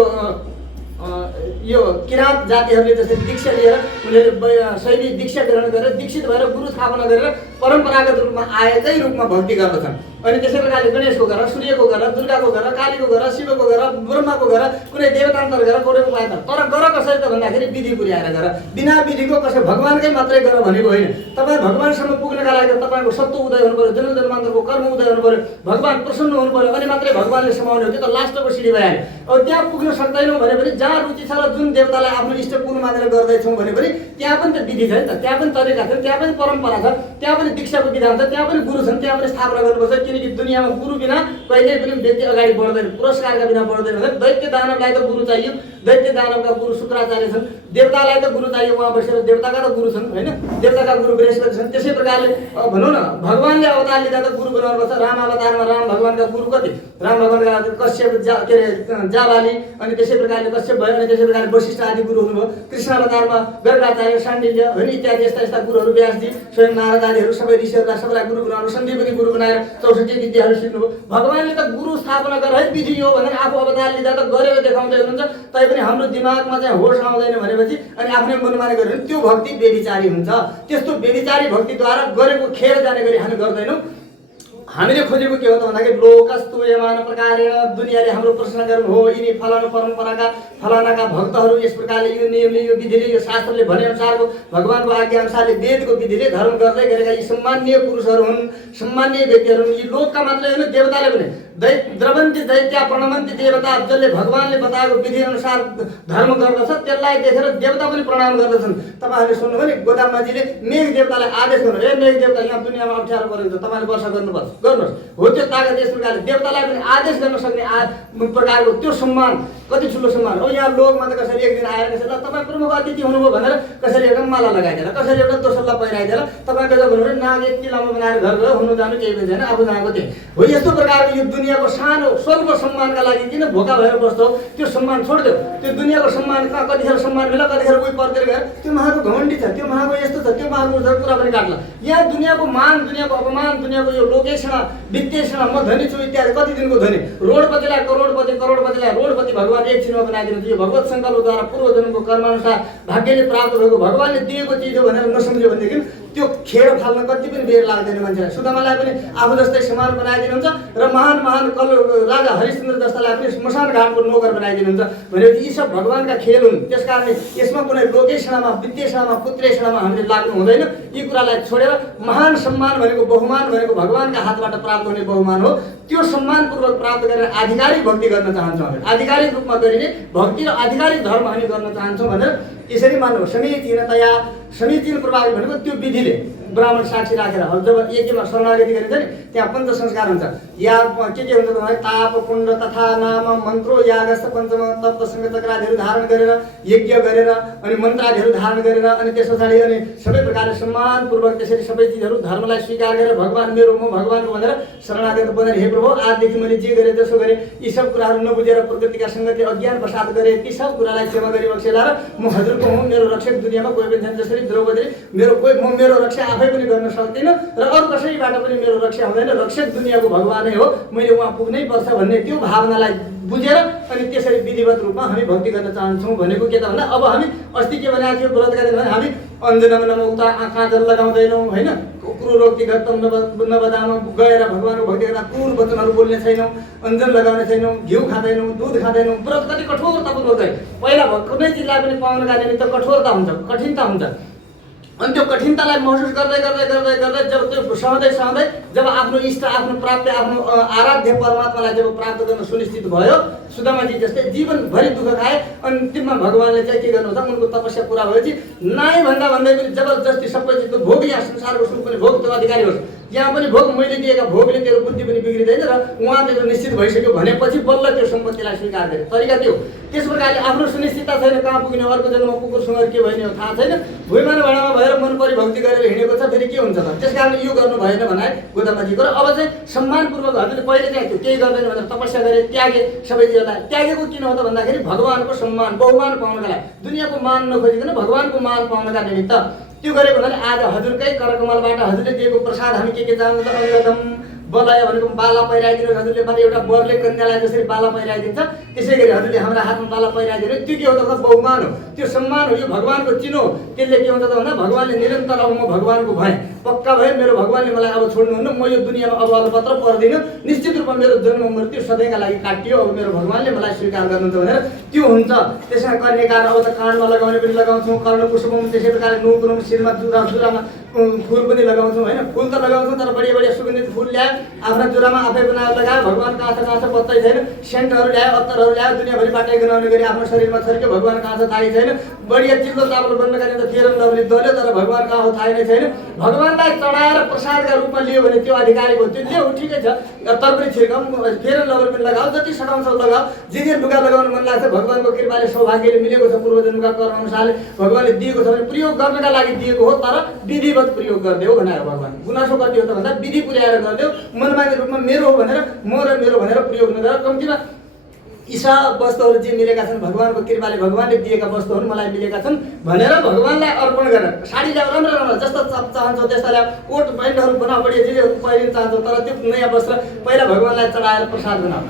यो किराँत जातिहरूले जसरी दीक्षा लिएर उनीहरूले शैली दीक्षा ग्रहण गरेर दीक्षित भएर गुरु स्थापना गरेर परम्परागत रूपमा आएकै रूपमा भक्ति गर्दछन्। अनि त्यसै प्रकारले गणेशको घर, सूर्यको घर, दुर्गाको घर, कालीको घर, शिवको घर, ब्रह्माको घर, कुनै देवतान्तर घर कुनै उपाय तर गर कसरी त भन्दाखेरि विधि पुर्याएर गर। बिना विधिको कसै भगवानकै मात्रै गर भनेको होइन। तपाईँ भगवानसम्म पुग्नका लागि तपाईँको सत्व उदय हुनु पर्यो, जन्म जन्मान्तरको कर्म उदय हुनु पर्यो, भगवान प्रसन्न हुनु पर्यो, अनि मात्रै भगवानले समाउने हो। त्यो त लास्टको सिडी भइहाल्यो। अब त्यहाँ पुग्न सक्दैनौँ भने पनि जहाँ रुचि छ र जुन देवतालाई आफ्नो इष्ट पुल मानेर गर्दैछौँ भने पनि त्यहाँ पनि त विधि छ नि त, त्यहाँ पनि तरिका छ, त्यहाँ पनि परम्परा छ, त्यहाँ पनि दीक्षाको विधान छ, त्यहाँ पनि गुरु छन्, त्यहाँ पनि स्थापना गर्नुपर्छ। किनकि दुनियाँमा गुरु बिना कहिल्यै पनि व्यक्ति अगाडि बढ्दैन, पुरस्कारका बिना बढ्दैन। दैत्य दानवलाई त गुरु चाहियो, दैत्य दानवका गुरु शुक्राचार्य छन्, देवतालाई त गुरु चाहियो, उहाँ बसेर देवताका त गुरु छन् होइन, देवताका गुरु बृहस्पति छन्। त्यसै प्रकारले भनौँ न भगवानले अवतार लिँदा त गुरु बनाउनुपर्छ। राम अवतारमा राम भगवानका गुरु कति? राम भगवानका कश्यप के अरे जाबाली, अनि त्यसै प्रकारले कश्यप भयो, अनि त्यसै प्रकारले वशिष्ठ आदि गुरु हुनुभयो। कृष्ण अवतारमा गर्गाचार्य, शाण्डिल्य होइन इत्यादि यस्ता यस्ता गुरुहरू, व्यासजी, स्वयं नारद आदिहरू सबै ऋषिहरूलाई सबैलाई गुरु बनाउनु, सन्दीपनी गुरु बनाएर 64 विद्याहरू सिक्नुभयो। भगवानले त गुरु स्थापना गर है विधि हो भनेर आफू अवतार लिँदा त गरेर देखाउँदै हुनुहुन्छ। तैपनि हाम्रो दिमागमा चाहिँ होस आउँदैन भनेपछि अनि आफ्नै मनमानी गर्यो भने त्यो भक्ति व्यभिचारी हुन्छ। त्यस्तो व्यभिचारी भक्तिद्वारा गरेको खेर जाने गरी हामी गर्दैनौँ। हामीले खोजेको के हो त भन्दाखेरि लोकस्तूयमान प्रकारेण दुनियाँले हाम्रो प्रश्न गर्नु हो यिनी फलानु परम्पराका फलानाका भक्तहरू यस प्रकारले यो नियमले यो विधिले यो शास्त्रले भने अनुसारको भगवानको आज्ञा अनुसारले वेदको विधिले धर्म गर्दै गरेका यी सम्माननीय पुरुषहरू हुन्, सम्माननीय व्यक्तिहरू हुन्। यी लोकका मात्रै होइन देवताले पनि द्रवन्ती दैत्या प्रणमन्ती देवता, जसले भगवानले बताएको विधि अनुसार धर्म गर्दछ त्यसलाई देखेर देवता पनि प्रणाम गर्दछन्। तपाईँहरूले सुन्नुभयो नि गोदामाजीले मेघ देवतालाई आदेश गर्नु, ए मेघ देवता यहाँ दुनियाँमा अप्ठ्यारो परेको छ, तपाईँले वर्षा गर्नुपर्छ, गर्नुहोस्। हो त्यो तागत यस प्रकारले देवतालाई पनि आदेश गर्न सक्ने प्रकारको त्यो सम्मान कति ठुलो सम्मान हो। यहाँ लोकमा त कसैले एक दिन आएर कसैले तपाईँ प्रमुख अतिथि हुनुभयो भनेर कसैले एउटा माला लगाइदिएर, कसैले एउटा दोस्रोलाई पहिराइदिएर तपाईँको जब भन्नुभयो नाग यति लामो बनाएर घर गयो, हुनु जानु केही पनि छैन, आफू जाएको थिएँ हो। यस्तो प्रकारको यो दुनियाँको सानो स्वल्प सम्मानका लागि किन भोका भएर बस्छौ? त्यो सम्मान छोडिदेऊ। त्यो दुनियाँको सम्मान कतिखेर सम्मान मिला, कतिखेर उही पर्तिर गएर त्यो महाको घमण्डी छ, त्यो महाको यस्तो छ, त्यो महाको कुरा पनि काट्ला। यहाँ दुनियाँको मान, दुनियाँको अपमान, दुनियाँको यो लोकेषणा वित्तेषणा म धनी छु इत्यादि कति दिनको धनी, रोडपतिलाई करोडपति, करोडपतिलाई रोडपति भगवान एकछिनमा बनाइदिनु। यो भगवत सङ्कल्पद्वारा पूर्व जन्मको कर्मानुसार भाग्यले प्राप्त भएको भगवानले दिएको चिज हो भनेर नसम्झ्यो भनेदेखि त्यो खेर फाल्न कति पनि बेर लाग्दैन मान्छेलाई। सुदामालाई पनि आफू जस्तै समान बनाइदिनुहुन्छ र महान महान राजा हरिश्चन्द्र जस्तालाई पनि श्मशान घाटको नोकर बनाइदिनुहुन्छ भनेपछि यी सब भगवानका खेल हुन्। त्यस कारणले यसमा कुनै लोकेषणामा वित्तेषणामा पुत्रेषणामा हामीले लाग्नु हुँदैन। यी कुरालाई छोडेर महान सम्मान भनेको बहुमान भनेको भगवानका हातबाट प्राप्त हुने बहुमान हो। त्यो सम्मानपूर्वक प्राप्त गरेर आधिकारिक भक्ति गर्न चाहन्छौँ हामी, आधिकारिक रूपमा गरिने भक्ति र आधिकारिक धर्म हामी गर्न चाहन्छौँ भनेर यसरी मान्नु। समीचीनतया समीचीन प्रभाव भनेको त्यो विधिले ब्राह्मण साक्षी राखेर जब यज्ञमा शरणागति गरिन्छ नि त्यहाँ पञ्च संस्कार हुन्छ। या के हुन्छ भने ताप पुण्ड तथा नाम मन्त्रो यागस्थ पञ्चम तप्त सङ्गचक्रादिहरू धारण गरेर यज्ञ गरेर अनि मन्त्रादिहरू धारण गरेर अनि त्यस पछाडि अनि सबै प्रकारले सम्मानपूर्वक त्यसरी सबै चिजहरू धर्मलाई स्वीकार गरेर भगवान मेरो म भगवानको भनेर शरणागत बनेर हे प्रभु आजदेखि मैले जे गरेँ जसो गरेँ यी सब कुराहरू नबुझेर प्रकृतिका सङ्गति अज्ञान प्रसाद गरेँ ती सब कुरालाई क्षमा गरी बक्सेला र म हजुरको हुँ, मेरो रक्षक दुनियाँमा कोही पनि छैन। जसरी द्रौपदीले मेरो रक्षा आफै पनि गर्न सक्दिनँ र अरू कसैबाट पनि मेरो रक्षा हुँदैन, रक्षक दुनियाँको भगवानै हो, मैले उहाँ पुग्नै पर्छ भन्ने त्यो भावनालाई बुझेर अनि त्यसरी विधिवत रूपमा हामी भक्ति गर्न चाहन्छौँ। भनेको के त भन्दा अब हामी अस्ति के भनेको थियो व्रत गरेर भने हामी अन्जनमा नमौता काँजल लगाउँदैनौँ होइन, क्रूरोक्ति गत्तम नवदामा गएर भगवानको भक्ति गर्दा क्रूर वचनहरू बोल्ने छैनौँ, अन्जन लगाउने छैनौँ, घिउ खाँदैनौँ, दुध खाँदैनौँ। व्रत कति कठोरतापूर्वक गरे पहिला कुनै चिजलाई पनि पाउनका निमित्त कठोरता हुन्छ, कठिनता हुन्छ। अनि त्यो कठिनतालाई महसुस गर्दै गर्दै गर्दै गर्दै जब त्यो सहँदै जब आफ्नो इष्ट आफ्नो प्राप्त आफ्नो आराध्य परमात्मालाई जब प्राप्त गर्न सुनिश्चित भयो सुदामाजी जस्तै जीवनभरि दुःख खाए। अन्तिममा भगवानले चाहिँ के गर्नुहुन्छ उनको तपस्या पुरा भएपछि नाइ भन्दा भन्दै पनि जबरजस्ती सबै चिजको भोग या संसारको सुख पनि भोग त्यो अधिकारी होस् यहाँ पनि भोग मैले दिएका भोगले तेरो बुद्धि पनि बिग्रिँदैन र उहाँ तेरो निश्चित भइसक्यो भनेपछि बल्ल त्यो सम्पत्तिलाई स्वीकार गरे तरिका त्यो। त्यस प्रकारले आफ्नो सुनिश्चितता छैन कहाँ पुग्ने, अर्को जन्ममा कुकुर सुँगर के भइने हो थाहा छैन, भुइँमा र भाँडामा भएर मन परि भक्ति गरेर हिँडेको छ, फेरि के हुन्छ त? त्यस कारण यो गर्नु भएन भने गोदामाजीको। र अब चाहिँ सम्मानपूर्वक हजुरले पहिले चाहिँ त्यो केही गर्दैन भनेर तपस्या गरे, त्यागे सबै चिजलाई। त्यागेको किन हो त भन्दाखेरि भगवानको सम्मान बहुमान पाउनका लागि, दुनियाँको मान नखोजिकन भगवानको मान पाउनका निमित्त त्यो गरेको हुनाले आज हजुरकै करकमलबाट हजुरले दिएको प्रसाद हामी के चाहन्छ त? अङ्गदम बलय भनेको बाला पहिराइदिनु। हजुरले पनि एउटा वरले कन्यालाई जसरी बाला पहिराइदिन्छ त्यसै गरी हजुरले हाम्रा हातमा बाला पहिराइदिनु। त्यो के हो त? बहुमान हो, त्यो सम्मान हो, यो भगवानको चिनो हो। त्यसले के हुन्छ त भन्दा भगवानले निरन्तर अब म भगवानको भएँ, पक्का भए मेरो भगवानले मलाई अब छोड्नुहुन्न, म यो दुनियाँमा अब अलपत्र पर्दिनँ, निश्चित रूपमा मेरो जन्म मृत्यु सधैँका लागि काटियो, अब मेरो भगवानले मलाई स्वीकार गर्नुहुन्छ भनेर त्यो हुन्छ। त्यसमा गर्ने कारण अब त कानमा लगाउने पनि लगाउँछौँ, कर्णपुष्पम त्यसै प्रकारले नुपुरम शिरमा जुरामा फुल पनि लगाउँछौँ होइन। फुल त लगाउँछौँ तर बढिया बढिया सुगन्धित फुल ल्यायो, आफ्ना जुरामा आफै बनाएर लगायो, भगवान कहाँ छ पत्तै छैन। सेन्टहरू ल्यायो, अत्तरहरू ल्यायो, दुनियाँभरिबाटै गनाउने गरी आफ्नो शरीरमा छर्क्यो, भगवान कहाँ छ थाहै छैन। बढिया चिल्लो चावल बन्नका निम्ति फेरन लभली दल्यो तर भगवान कहाँ हो थाहै नै छैन। भगवानलाई चढाएर प्रसादका रूपमा लियो भने त्यो अधिकारी भयो, त्यो ल्याऊ ठिकै छ, तर पनि छिर्काउँ, फेरन लभली पनि लगाऊ, जति सघाउँछ लगाऊ। जे लुगा लगाउनु मन लाग्छ भगवानको कृपाले सौभाग्यले मिलेको छ, पूर्वजन्मका कर्म अनुसारले भगवानले दिएको छ भने प्रयोग गर्नका लागि दिएको हो, तर विधिवत प्रयोग गरिदेऊ भनेर भगवान। गुनासो कति हो त भन्दा विधि पुर्याएर गरिदेऊ, मनमानी रूपमा मेरो हो भनेर म र मेरो भनेर प्रयोग नगर। कम्तीमा यी सब वस्तुहरू जे मिलेका छन् भगवानको कृपाले भगवानले दिएका वस्तुहरू मलाई मिलेका छन् भनेर भगवानलाई अर्पण गरेर साडी ल्याऊ, राम्रो राम्रो जस्तो चाहन्छौ त्यस्ता ल्याऊ, कोट प्यान्टहरू बनाऊ, बढिया जे पहिरिन चाहन्छौ तर त्यो नयाँ वस्त्र पहिला भगवानलाई चढाएर प्रसाद बनाऊ।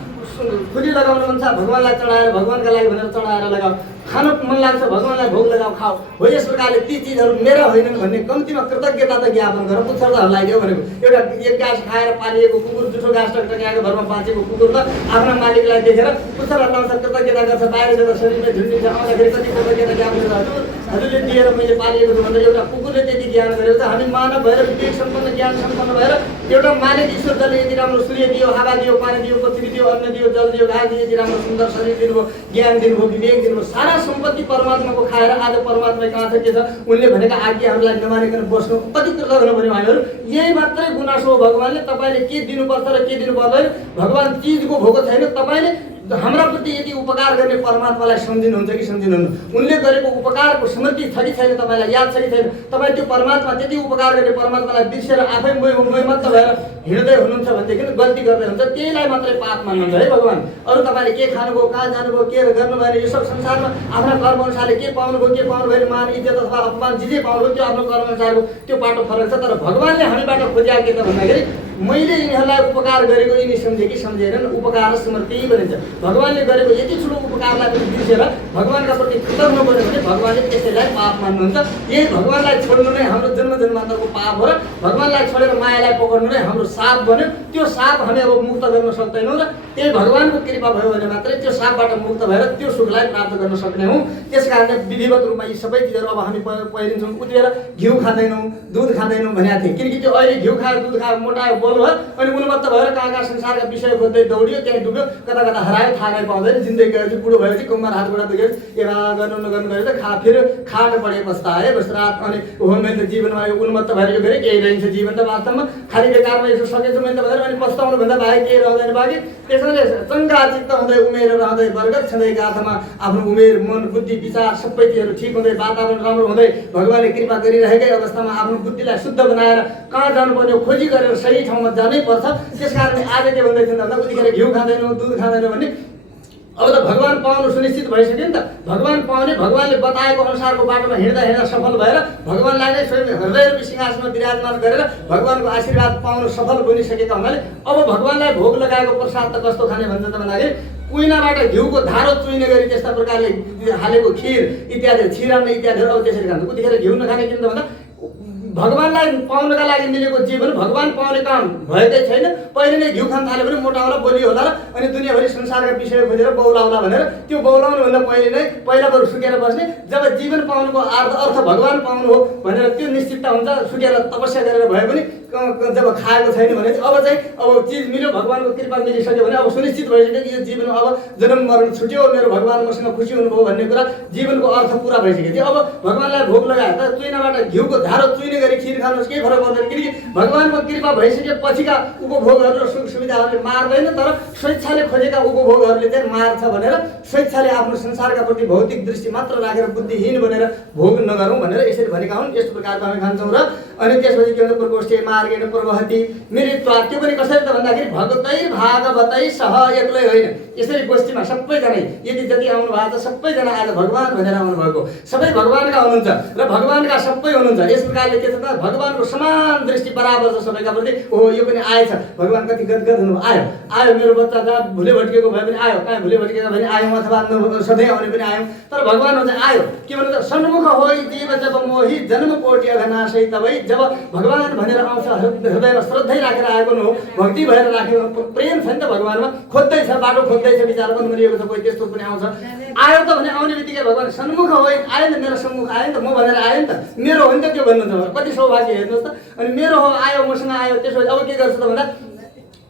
फुली लगाउनु मन छ भगवानलाई चढाएर भगवानका लागि भनेर चढाएर लगाऊ, खानु मन लाग्छ भगवानलाई भोग लगाऊ खाऊ। हो यस प्रकारले ती चिजहरू मेरा होइनन् भन्ने कम्तीमा कृतज्ञता त ज्ञापन गर। पुच्छरहरूलाई दियो भनेको एउटा एक घाँस खाएर पालिएको कुकुर, जुठो घाँस टकटक्याएको घरमा बाँचेको कुकुर त आफ्ना मालिकलाई देखेर पुच्छरहरू लाउँछ, कृतज्ञता गर्छ, बाहिर गएर शरीरमै झुन्डिन्छ, आउँदाखेरि कति कृतज्ञता ज्ञापन गर्छ। हजुरले दिएर मैले पालिएको छु भनेर एउटा कुकुरले त्यति ज्ञान गरेको छ। हामी मानव भएर विवेक सम्पन्न ज्ञान सम्पन्न भएर एउटा मालिक ईश्वर जसले यति राम्रो सूर्य दियो, हावा दियो, पानी दियो, पृथ्वी दियो, अन्न दियो, जल दियो, घाँस दियो, यति राम्रो सुन्दर शरीर दिनुभयो, ज्ञान दिनुभयो, विवेक दिनुभयो, सारा सम्पत्ति परमात्माको खाएर आज परमात्मा कहाँ छ के छ उनले भनेका आज्ञाहरूलाई नमानिकन बस्नु कति कृतज्ञ हुनु हामीहरू। यही मात्रै गुनासो हो भगवानले तपाईँले के दिनुपर्छ र के दिनु पर्दैन। भगवान चिजको भोको छैन, तपाईँले हाम्रा प्रति यदि उपकार गर्ने परमात्मालाई सम्झिनुहुन्छ कि सम्झिनुहुन्न, उनले गरेको उपकारको स्मृति छ कि छैन, तपाईँलाई याद छ कि छैन, तपाईँ त्यो परमात्मा त्यति उपकार गर्ने परमात्मालाई बिर्सेर आफै मोहिमत्त भएर हिँड्दै हुनुहुन्छ भनेदेखि गल्ती गर्दै हुन्छ, त्यहीलाई मात्रै पाप मान्नुहुन्छ है भगवान। अरू तपाईँले के खानुभयो, कहाँ जानुभयो, के गर्नुभयो, यो सब संसारमा आफ्ना कर्म अनुसारले के पाउनुभयो, के पाउनुभयो, मान इज्जत अथवा अपमान जे पाउनुभयो त्यो आफ्नो कर्म अनुसारको त्यो बाटो फरक छ। तर भगवानले हामीबाट खोज्या के त भन्दाखेरि मैले यिनीहरूलाई उपकार गरेको यिनी सम्झे कि सम्झेनन्, उपकार स्मृति भनिन्छ। भगवानले गरेको यति ठुलो उपकारलाई पनि बिर्सेर भगवानका प्रति कृतज्ञ बन्यो भने भगवानले त्यसैलाई पाप मान्नुहुन्छ। यही भगवानलाई छोड्नु नै हाम्रो जन्म जन्मान्तरको पाप हो र भगवानलाई छोडेर मायालाई पकड्नु नै हाम्रो साप बन्यो। त्यो साप हामी अब मुक्त गर्न सक्दैनौँ र त्यही भगवानको कृपा भयो भने मात्रै त्यो सापबाट मुक्त भएर त्यो सुखलाई प्राप्त गर्न सक्ने हौँ। त्यस कारणले विधिवत रूपमा यी सबै चिजहरू अब हामी पहिरिन्छौँ। उति बेला घिउ खाँदैनौँ, दुध खाँदैनौँ भनेको थिएँ, किनकि त्यो अहिले घिउ खायो, दुध खायो, मोटायो, बल भयो, अनि उन्मत्त भएर कहाँ संसारका विषय खोज्दै दौडियो, त्यहाँ डुब्यो, कता कता हरायो, थाहा नै पाउँदैन। जिन्दगी गएपछि बुढो भएपछि कुम्बार हात गोडा दुखेपछि एवा गर्नु नगर्नु गरेर फेरि खाट बढे पस्ताए बस रात। अनि हो मैले त जीवनमा यो उन्मत्त भएर यो गरेँ केही रहन्छ जीवन त वास्तवमा खाली बेकारमा यसो सकेछु मैले त भएर अनि पस्ताउनु भन्दा बाहेक केही रहँदैन बाँकी। त्यसैले चङ्गा चित्त हुँदै उमेर रहँदै बर्गत छँदै गाथमा आफ्नो उमेर मन बुद्धि विचार सबै चिजहरू ठिक हुँदै वातावरण राम्रो हुँदै भगवानले कृपा गरिरहेकै अवस्थामा आफ्नो बुद्धिलाई शुद्ध बनाएर कहाँ जानुपर्ने खोजी गरेर सही ठाउँमा जानै पर्छ। त्यस कारणले आज के भन्दैथ्यो भन्दा उतिखेर घिउ खाँदैनौँ, दुध खाँदैनौँ भन्ने अब त भगवान पाउनु सुनिश्चित भइसक्यो नि त। भगवान पाउने भगवानले बताएको अनुसारको बाटोमा हिँड्दा हिँड्दा सफल भएर भगवानलाई नै स्वयं हृदयरूपी सिंहासनमा विराजमान गरेर भगवानको आशीर्वाद पाउनु सफल बनिसकेका हुनाले अब भगवानलाई भोग लगाएको प्रसाद त कस्तो खाने भन्छ त भन्दाखेरि कुइनाबाट घिउको धारो चुइने गरी त्यस्ता प्रकारले हालेको खिर इत्यादि छिरान इत्यादिहरू अब त्यसरी खान्छ। उतिखेर घिउ नखाने किन त भन्दा भगवानलाई पाउनका लागि मिलेको जीवन भगवान पाउने काम भएकै छैन। पहिले नै घिउ खान थाल्यो भने मोटा होला, बोली होला र अनि दुनियाँभरि संसारका विषय खोजेर बौलाउला भनेर त्यो बौलाउनुभन्दा पहिला बरु सुकेर बस्ने। जब जीवन पाउनुको अर्थ भगवान पाउनु हो भनेर त्यो निश्चितता हुन्छ, सुकेर तपस्या गरेर भए पनि जब खाएको छैन भने अब चाहिँ अब चिज मिल्यो, भगवानको कृपा मिलिसक्यो भने अब सुनिश्चित भइसक्यो कि यो जीवन अब जन्म मरण छुट्यो, मेरो भगवान मसँग खुसी हुनुभयो भन्ने कुरा जीवनको अर्थ पुरा भइसक्यो थियो। अब भगवानलाई भोग लगाएर त चुइनाबाट घिउको धारो चुइने गरी खिर खानुहोस् केही फरक पर्दैन, किनकि भगवानको कृपा भइसकेपछिका उपभोगहरू र सुख सुविधाहरूले मार्दैन, तर स्वेच्छाले खोजेका उपभोगहरूले चाहिँ मार्छ भनेर स्वेच्छाले आफ्नो संसारका प्रति भौतिक दृष्टि मात्र राखेर बुद्धिहीन बनेर भोग नगरौँ भनेर यसरी भनेका हुन्। यस्तो प्रकारको हामी खान्छौँ। र अनि त्यसपछि के हुन्छ, प्रकोष्ठे मार्गेण प्रवहति मिलित्वा, त्यो पनि कसरी त भन्दाखेरि भगतै भागवतै सह, एक्लै होइन, यसरी गोष्ठीमा सबैजना यदि जति आउनु भएको छ सबैजना आज भगवान भनेर आउनु भएको, सबै भगवानका हुनुहुन्छ र भगवानका सबै हुनुहुन्छ। यस प्रकारले के छ त, भगवानको समान दृष्टि बराबर छ सबैका प्रति। ओहो यो पनि आएछ, भगवान कति गदगद हुनु, आयो आयो मेरो बच्चा जहाँ भुले भट्केको भए पनि आयो, कहाँ भुले भट्केको भने आयौँ, अथवा सधैँ आउने पनि आयौँ, तर भगवान चाहिँ आयो। के भन्नु त, सन्मुख होइ जीव जब मोही जन्म कोटि अघनाशै तबै, जब भगवान भनेर आउँछ हृदयमा श्रद्धै राखेर आएको न हो, भक्ति भएर राखेको प्रेम छ नि त भगवानमा, खोज्दैछ बाटो खोज्दैछ, विचार पनि गरिएको छ, कोही त्यस्तो पनि आउँछ। आयो त भने आउने बित्तिकै भगवान सन्मुख होइ, आयो नि त मेरो सम्मुख, आयो नि त म भनेर आयो नि त, मेरो हो नि त त्यो भन्नुहुन्छ। कति सौभाग्य हेर्नुहोस् त। अनि मेरो हो, आयो मसँग आयो, त्यसपछि अब के गर्छु त भन्दा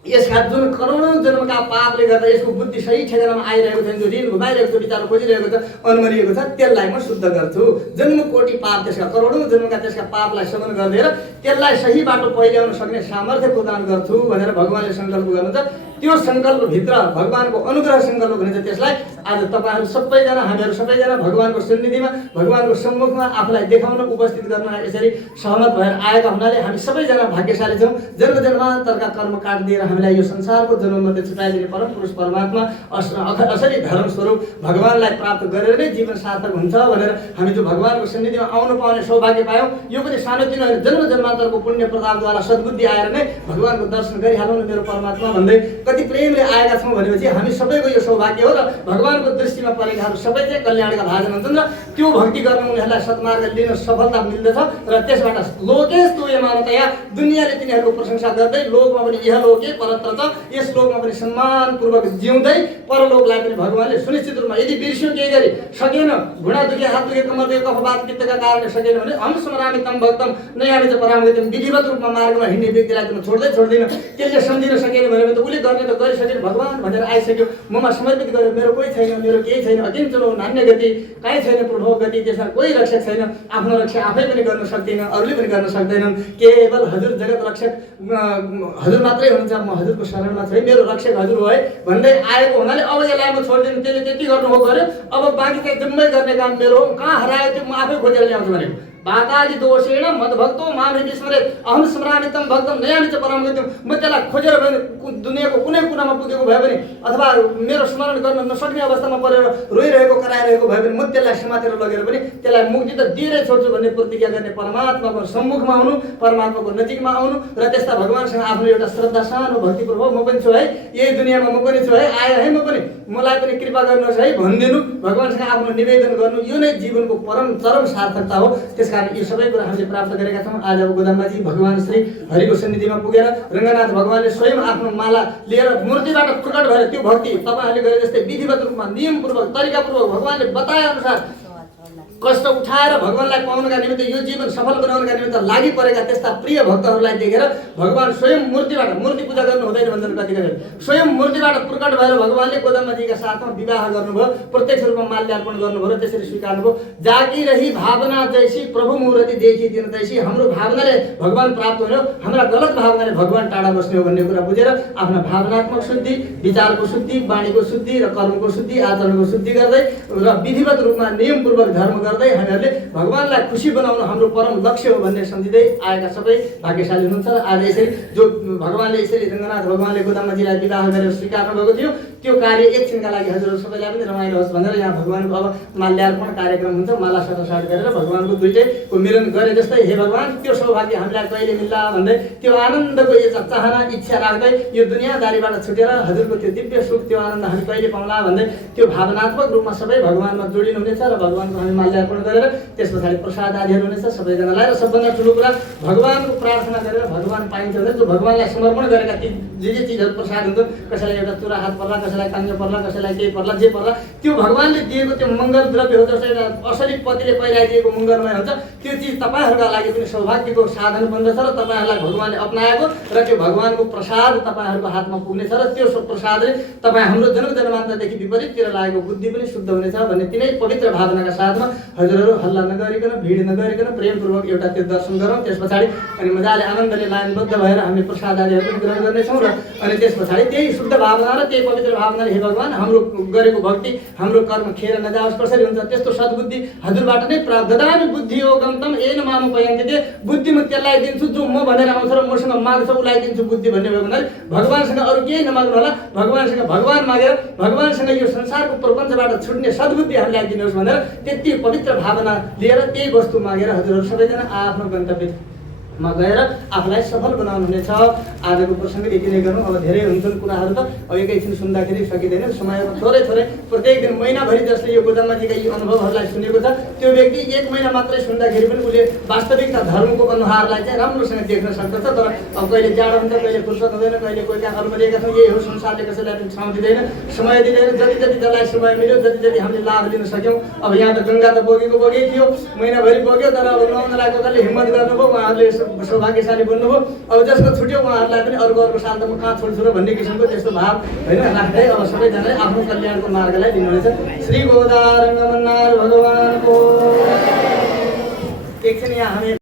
यसका जुन करोडौँ जन्मका पापले गर्दा यसको बुद्धि सही ठेगानामा आइरहेको छ, जो ऋण घुमाइरहेको छ, विचार खोजिरहेको छ, अनमरिएको छ, त्यसलाई म शुद्ध गर्छु। जन्म कोटि पाप, त्यसका करोडौँ जन्मका त्यसका पापलाई शमन गरिदिएर त्यसलाई सही बाटो पहिल्याउन सक्ने सामर्थ्य प्रदान गर्छु भनेर भगवानले सङ्कल्प गर्नुहुन्छ। त्यो सङ्कल्पभित्र भगवानको अनुग्रह सङ्कल्प भनिन्छ त्यसलाई। आज तपाईँहरू सबैजना, हामीहरू सबैजना भगवानको सन्निधिमा, भगवानको सम्मुखमा आफूलाई देखाउन, उपस्थित गर्न यसरी सहमत भएर आएका हुनाले हामी सबैजना भाग्यशाली छौँ। जन्म जन्मान्तरका कर्म काटिदिएर हामीलाई यो संसारको जन्ममध्ये छुटाइदिने परम पुरुष परमात्मा असली धर्म स्वरूप भगवानलाई प्राप्त गरेर नै जीवन सार्थक हुन्छ भनेर हामी जो भगवानको सन्निधिमा आउनु पाउने सौभाग्य पायौँ, यो पनि सानोतिनो होइन, जन्म जन्मान्तरको पुण्य प्रतापद्वारा सद्बुद्धि आएर नै भगवानको दर्शन गरिहालौँ न मेरो परमात्मा भन्दै कति प्रेमले आएका छौँ भनेपछि हामी सबैको यो सौभाग्य हो। र भगवानको दृष्टिमा परेकाहरू सबै चाहिँ कल्याणका भाजन हुन्छन् र त्यो भक्ति गर्न उनीहरूलाई सत्मार्ग लिन सफलता मिल्दछ। र त्यसबाट लोकेश तुयमानतया, दुनियाँले तिनीहरूको प्रशंसा गर्दै लोकमा पनि इहलोके परत्र छ, यस लोकमा पनि सम्मानपूर्वक जिउँदै परलोकलाई पनि भगवानले सुनिश्चित रूपमा यदि बिर्स्यो केही गरी सकेन, घुँडा दुखे, हात दुखे, कमर दुखे, कफवात पित्तका कारणले सकेन भने हम स्मरामि तम भक्तम नयामि च परामगतिम, विधिवत रूपमा मार्गमा हिँड्ने व्यक्तिलाई त छोड्दैन। त्यसले सम्झिन सकेन भने त उसले गर्ने त गरिसकेन, भगवान भनेर आइसक्यो, ममा समर्पित गरेर मेरो कोही छैन, मेरो केही छैन, अकिञ्चनो नान्य गति, कहीँ छैन प्रभव गति, त्यसमा कोही रक्षक छैन, आफ्नो रक्षा आफै पनि गर्न सक्दिनँ, अरूले पनि गर्न सक्दैनन्, केवल हजुर जगत रक्षक हजुर मात्रै हुनुहुन्छ, म हजुरको शरणमा छु, मेरो रक्षक हजुर हो है भन्दै आएको हुनाले अब यसलाई म छोडिदिनु, त्यसले त्यति गर्नु हो गर्यो, अब बाँकी चाहिँ जम्मै गर्ने काम मेरो हो, कहाँ हरायो त्यो म आफै खोजेर ल्याउँछु भनेको। बाकाली दोषेण मद्भक्तो मामे विस्मरेत अहम स्मरामि तम भक्तम नयामि च परमगतिम, म त्यसलाई खोजेर भने दुनियाँको कुनै कुनामा पुगेको भए पनि अथवा मेरो स्मरण गर्न नसक्ने अवस्थामा परेर रोइरहेको कराइरहेको भए पनि म त्यसलाई समातेर लगेर पनि त्यसलाई मुक्ति त दिएरै छोड्छु भन्ने प्रतिज्ञा गर्ने, परमात्माको सम्मुखमा आउनु, परमात्माको नजिकमा आउनु र त्यस्ता भगवानसँग आफ्नो एउटा श्रद्धा सानो भक्तिपूर्वक म पनि छु है, यही दुनियाँमा म पनि छु है, आयो है म पनि, मलाई पनि कृपा गर्नुहोस् है भनिदिनु, भगवानसँग आफ्नो निवेदन गर्नु, यो नै जीवनको परम चरम सार्थकता हो। कारण यो सबै कुरा हामीले प्राप्त गरेका छौँ। आज अब गोदामबाजी भगवान श्री हरिको सन्निधिमा पुगेर रङ्गनाथ भगवानले स्वयं आफ्नो माला लिएर मूर्तिबाट प्रकट भएर त्यो भक्ति तपाईँहरूले गरे जस्तै विधिवत रूपमा नियमपूर्वक तरिकापूर्वक भगवानले बताए अनुसार कष्ट उठाएर भगवानलाई पाउनका निमित्त, यो जीवन सफल बनाउनका निमित्त लागि परेका त्यस्ता प्रिय भक्तहरूलाई देखेर भगवान स्वयं मूर्तिबाट, मूर्ति पूजा गर्नु हुँदैन भन्छन् कतिकति, स्वयं मूर्तिबाट प्रकट भएर भगवानले गोदामजीका साथमा विवाह गर्नुभयो, प्रत्यक्ष रूपमा माल्यार्पण गर्नुभयो र त्यसरी स्वीकार्नुभयो। जागी रही भावना जैसी प्रभु मूर्ति देखी दिन तैसी, हाम्रो भावनाले भगवान प्राप्त हुने हो, हाम्रा गलत भावनाले भगवान टाढा बस्ने हो भन्ने कुरा बुझेर आफ्ना भावनात्मक शुद्धि, विचारको शुद्धि, वाणीको शुद्धि र कर्मको शुद्धि, आचरणको शुद्धि गर्दै र विधिवत रूपमा नियमपूर्वक धर्म गर्दै हामीहरूले भगवानलाई खुसी बनाउनु हाम्रो परम लक्ष्य हो भन्ने सम्झिँदै आएका सबै भाग्यशाली हुनुहुन्छ। र आज यसरी जो भगवानले यसरी रङ्गनाथ भगवानले गोदामजीलाई विवाह गरेर स्वीकार्नु भएको थियो, त्यो कार्य एकछिनका लागि हजुरहरू सबैलाई पनि रमाइलो होस् भनेर यहाँ भगवानको अब माल्यार्पण कार्यक्रम हुन्छ, माला सटासाट गरेर भगवानको दुइटैको मिलन गरे जस्तै हे भगवान त्यो सौभाग्य हामीलाई कहिले मिल्ला भन्दै त्यो आनन्दको यो चाहना इच्छा राख्दै यो दुनियाँदारीबाट छुटेर हजुरको त्यो दिव्य सुख, त्यो आनन्द हामी कहिले पाउँला भन्दै त्यो भावनात्मक रूपमा सबै भगवानमा जोडिनु हुनेछ र भगवानको हामी माल्यार्पण गरेर त्यस पछाडि प्रसाद आदिहरू हुनेछ सबैजनालाई। र सबभन्दा ठुलो कुरा भगवानको प्रार्थना गरेर भगवान पाइन्छ भने जो भगवानलाई समर्पण गरेका ती जे चिजहरू प्रसाद हुन्छ, कसैलाई एउटा चुरा हात पर्ला, कसैलाई काङ्गो पर्ला, कसैलाई केही पर्ला, जे पर्ला त्यो भगवानले दिएको त्यो मङ्गल द्रव्य हो, जस्तो एउटा असली पतिले पहिला दिएको मङ्गलमय हुन्छ, त्यो चिज तपाईँहरूका लागि पनि सौभाग्यको साधन बन्दछ र तपाईँहरूलाई भगवानले अपनाएको र त्यो भगवानको प्रसाद तपाईँहरूको हातमा पुग्नेछ र त्यो प्रसादले तपाईँ हाम्रो जन्म जन्मान्तरदेखि विपरीततिर लागेको बुद्धि पनि शुद्ध हुनेछ भन्ने तिनै पवित्र भावनाका साथमा हजुरहरू हल्ला नगरिकन, भिड नगरिकन प्रेमपूर्वक एउटा त्यो दर्शन गरौँ। त्यस पछाडि अनि मजाले आनन्दले लाइनबद्ध भएर हामी प्रसाद आदिहरू पनि ग्रहण गर्नेछौँ र अनि त्यस पछाडि त्यही शुद्ध भावना र त्यही पवित्र भावनाले हे भगवान हाम्रो गरेको भक्ति हाम्रो कर्म खेर नजाओस्, कसरी हुन्छ त्यस्तो सद्बुद्धि हजुरबाट नै प्राप्त। ददामि बुद्धि योगम येन माम उपयन्ति, बुद्धि म त्यसलाई दिन्छु जो म भनेर आउँछ र मसँग माग्छ उसलाई दिन्छु बुद्धि भन्ने भयो भने भगवानसँग अरू केही नमाग्नु होला, भगवानसँग भगवान मागेर भगवानसँग यो संसारको प्रपञ्चबाट छुट्ने सद्बुद्धि हामीलाई दिनुहोस् भनेर त्यति पवित्र भावना लिएर त्यही वस्तु मागेर हजुरहरू सबैजना आफ्नो गन्तव्यमा गएर आफूलाई सफल बनाउनु हुनेछ। आजको प्रसङ्ग यति नै गरौँ। अब धेरै हुन्छन् कुराहरू त अब एकैछिन सुन्दाखेरि सकिँदैन, समयमा थोरै थोरै प्रत्येक दिन महिनाभरि जसले यो गोदामाजीका यी अनुभवहरूलाई सुनेको छ त्यो व्यक्ति 1 महिना मात्रै सुन्दाखेरि पनि उसले वास्तविकता धर्मको अनुहारलाई चाहिँ राम्रोसँग देख्न सक्दछ। तर अब कहिले जाडो हुन्छ, कहिले फुर्सद हुँदैन, कहिले कोही कहाँ अल्मलिएका छौँ, यही हो संसारले कसैलाई पनि ठाउँ दिँदैन, समय दिँदैन। जति जति जसलाई समय मिल्यो, जति जति हामीले लाभ लिन सक्यौँ। अब यहाँ त गङ्गा त बोकेकै थियो, महिनाभरि बोक्यो, तर अब नुहाउनलाई कसैले हिम्मत गर्नुभयो, उहाँहरूले सौभाग्यशाली बन्नुभयो। अब जसको छुट्यो उहाँहरूलाई पनि अर्को साल त म कहाँ छोड्छु र भन्ने किसिमको त्यस्तो भाव होइन राख्दै अब सबैजनाले आफ्नो कल्याणको मार्गलाई लिनुहुनेछ। श्री गोदारङ्गमन्नार भगवानको एकछिन यहाँ हामी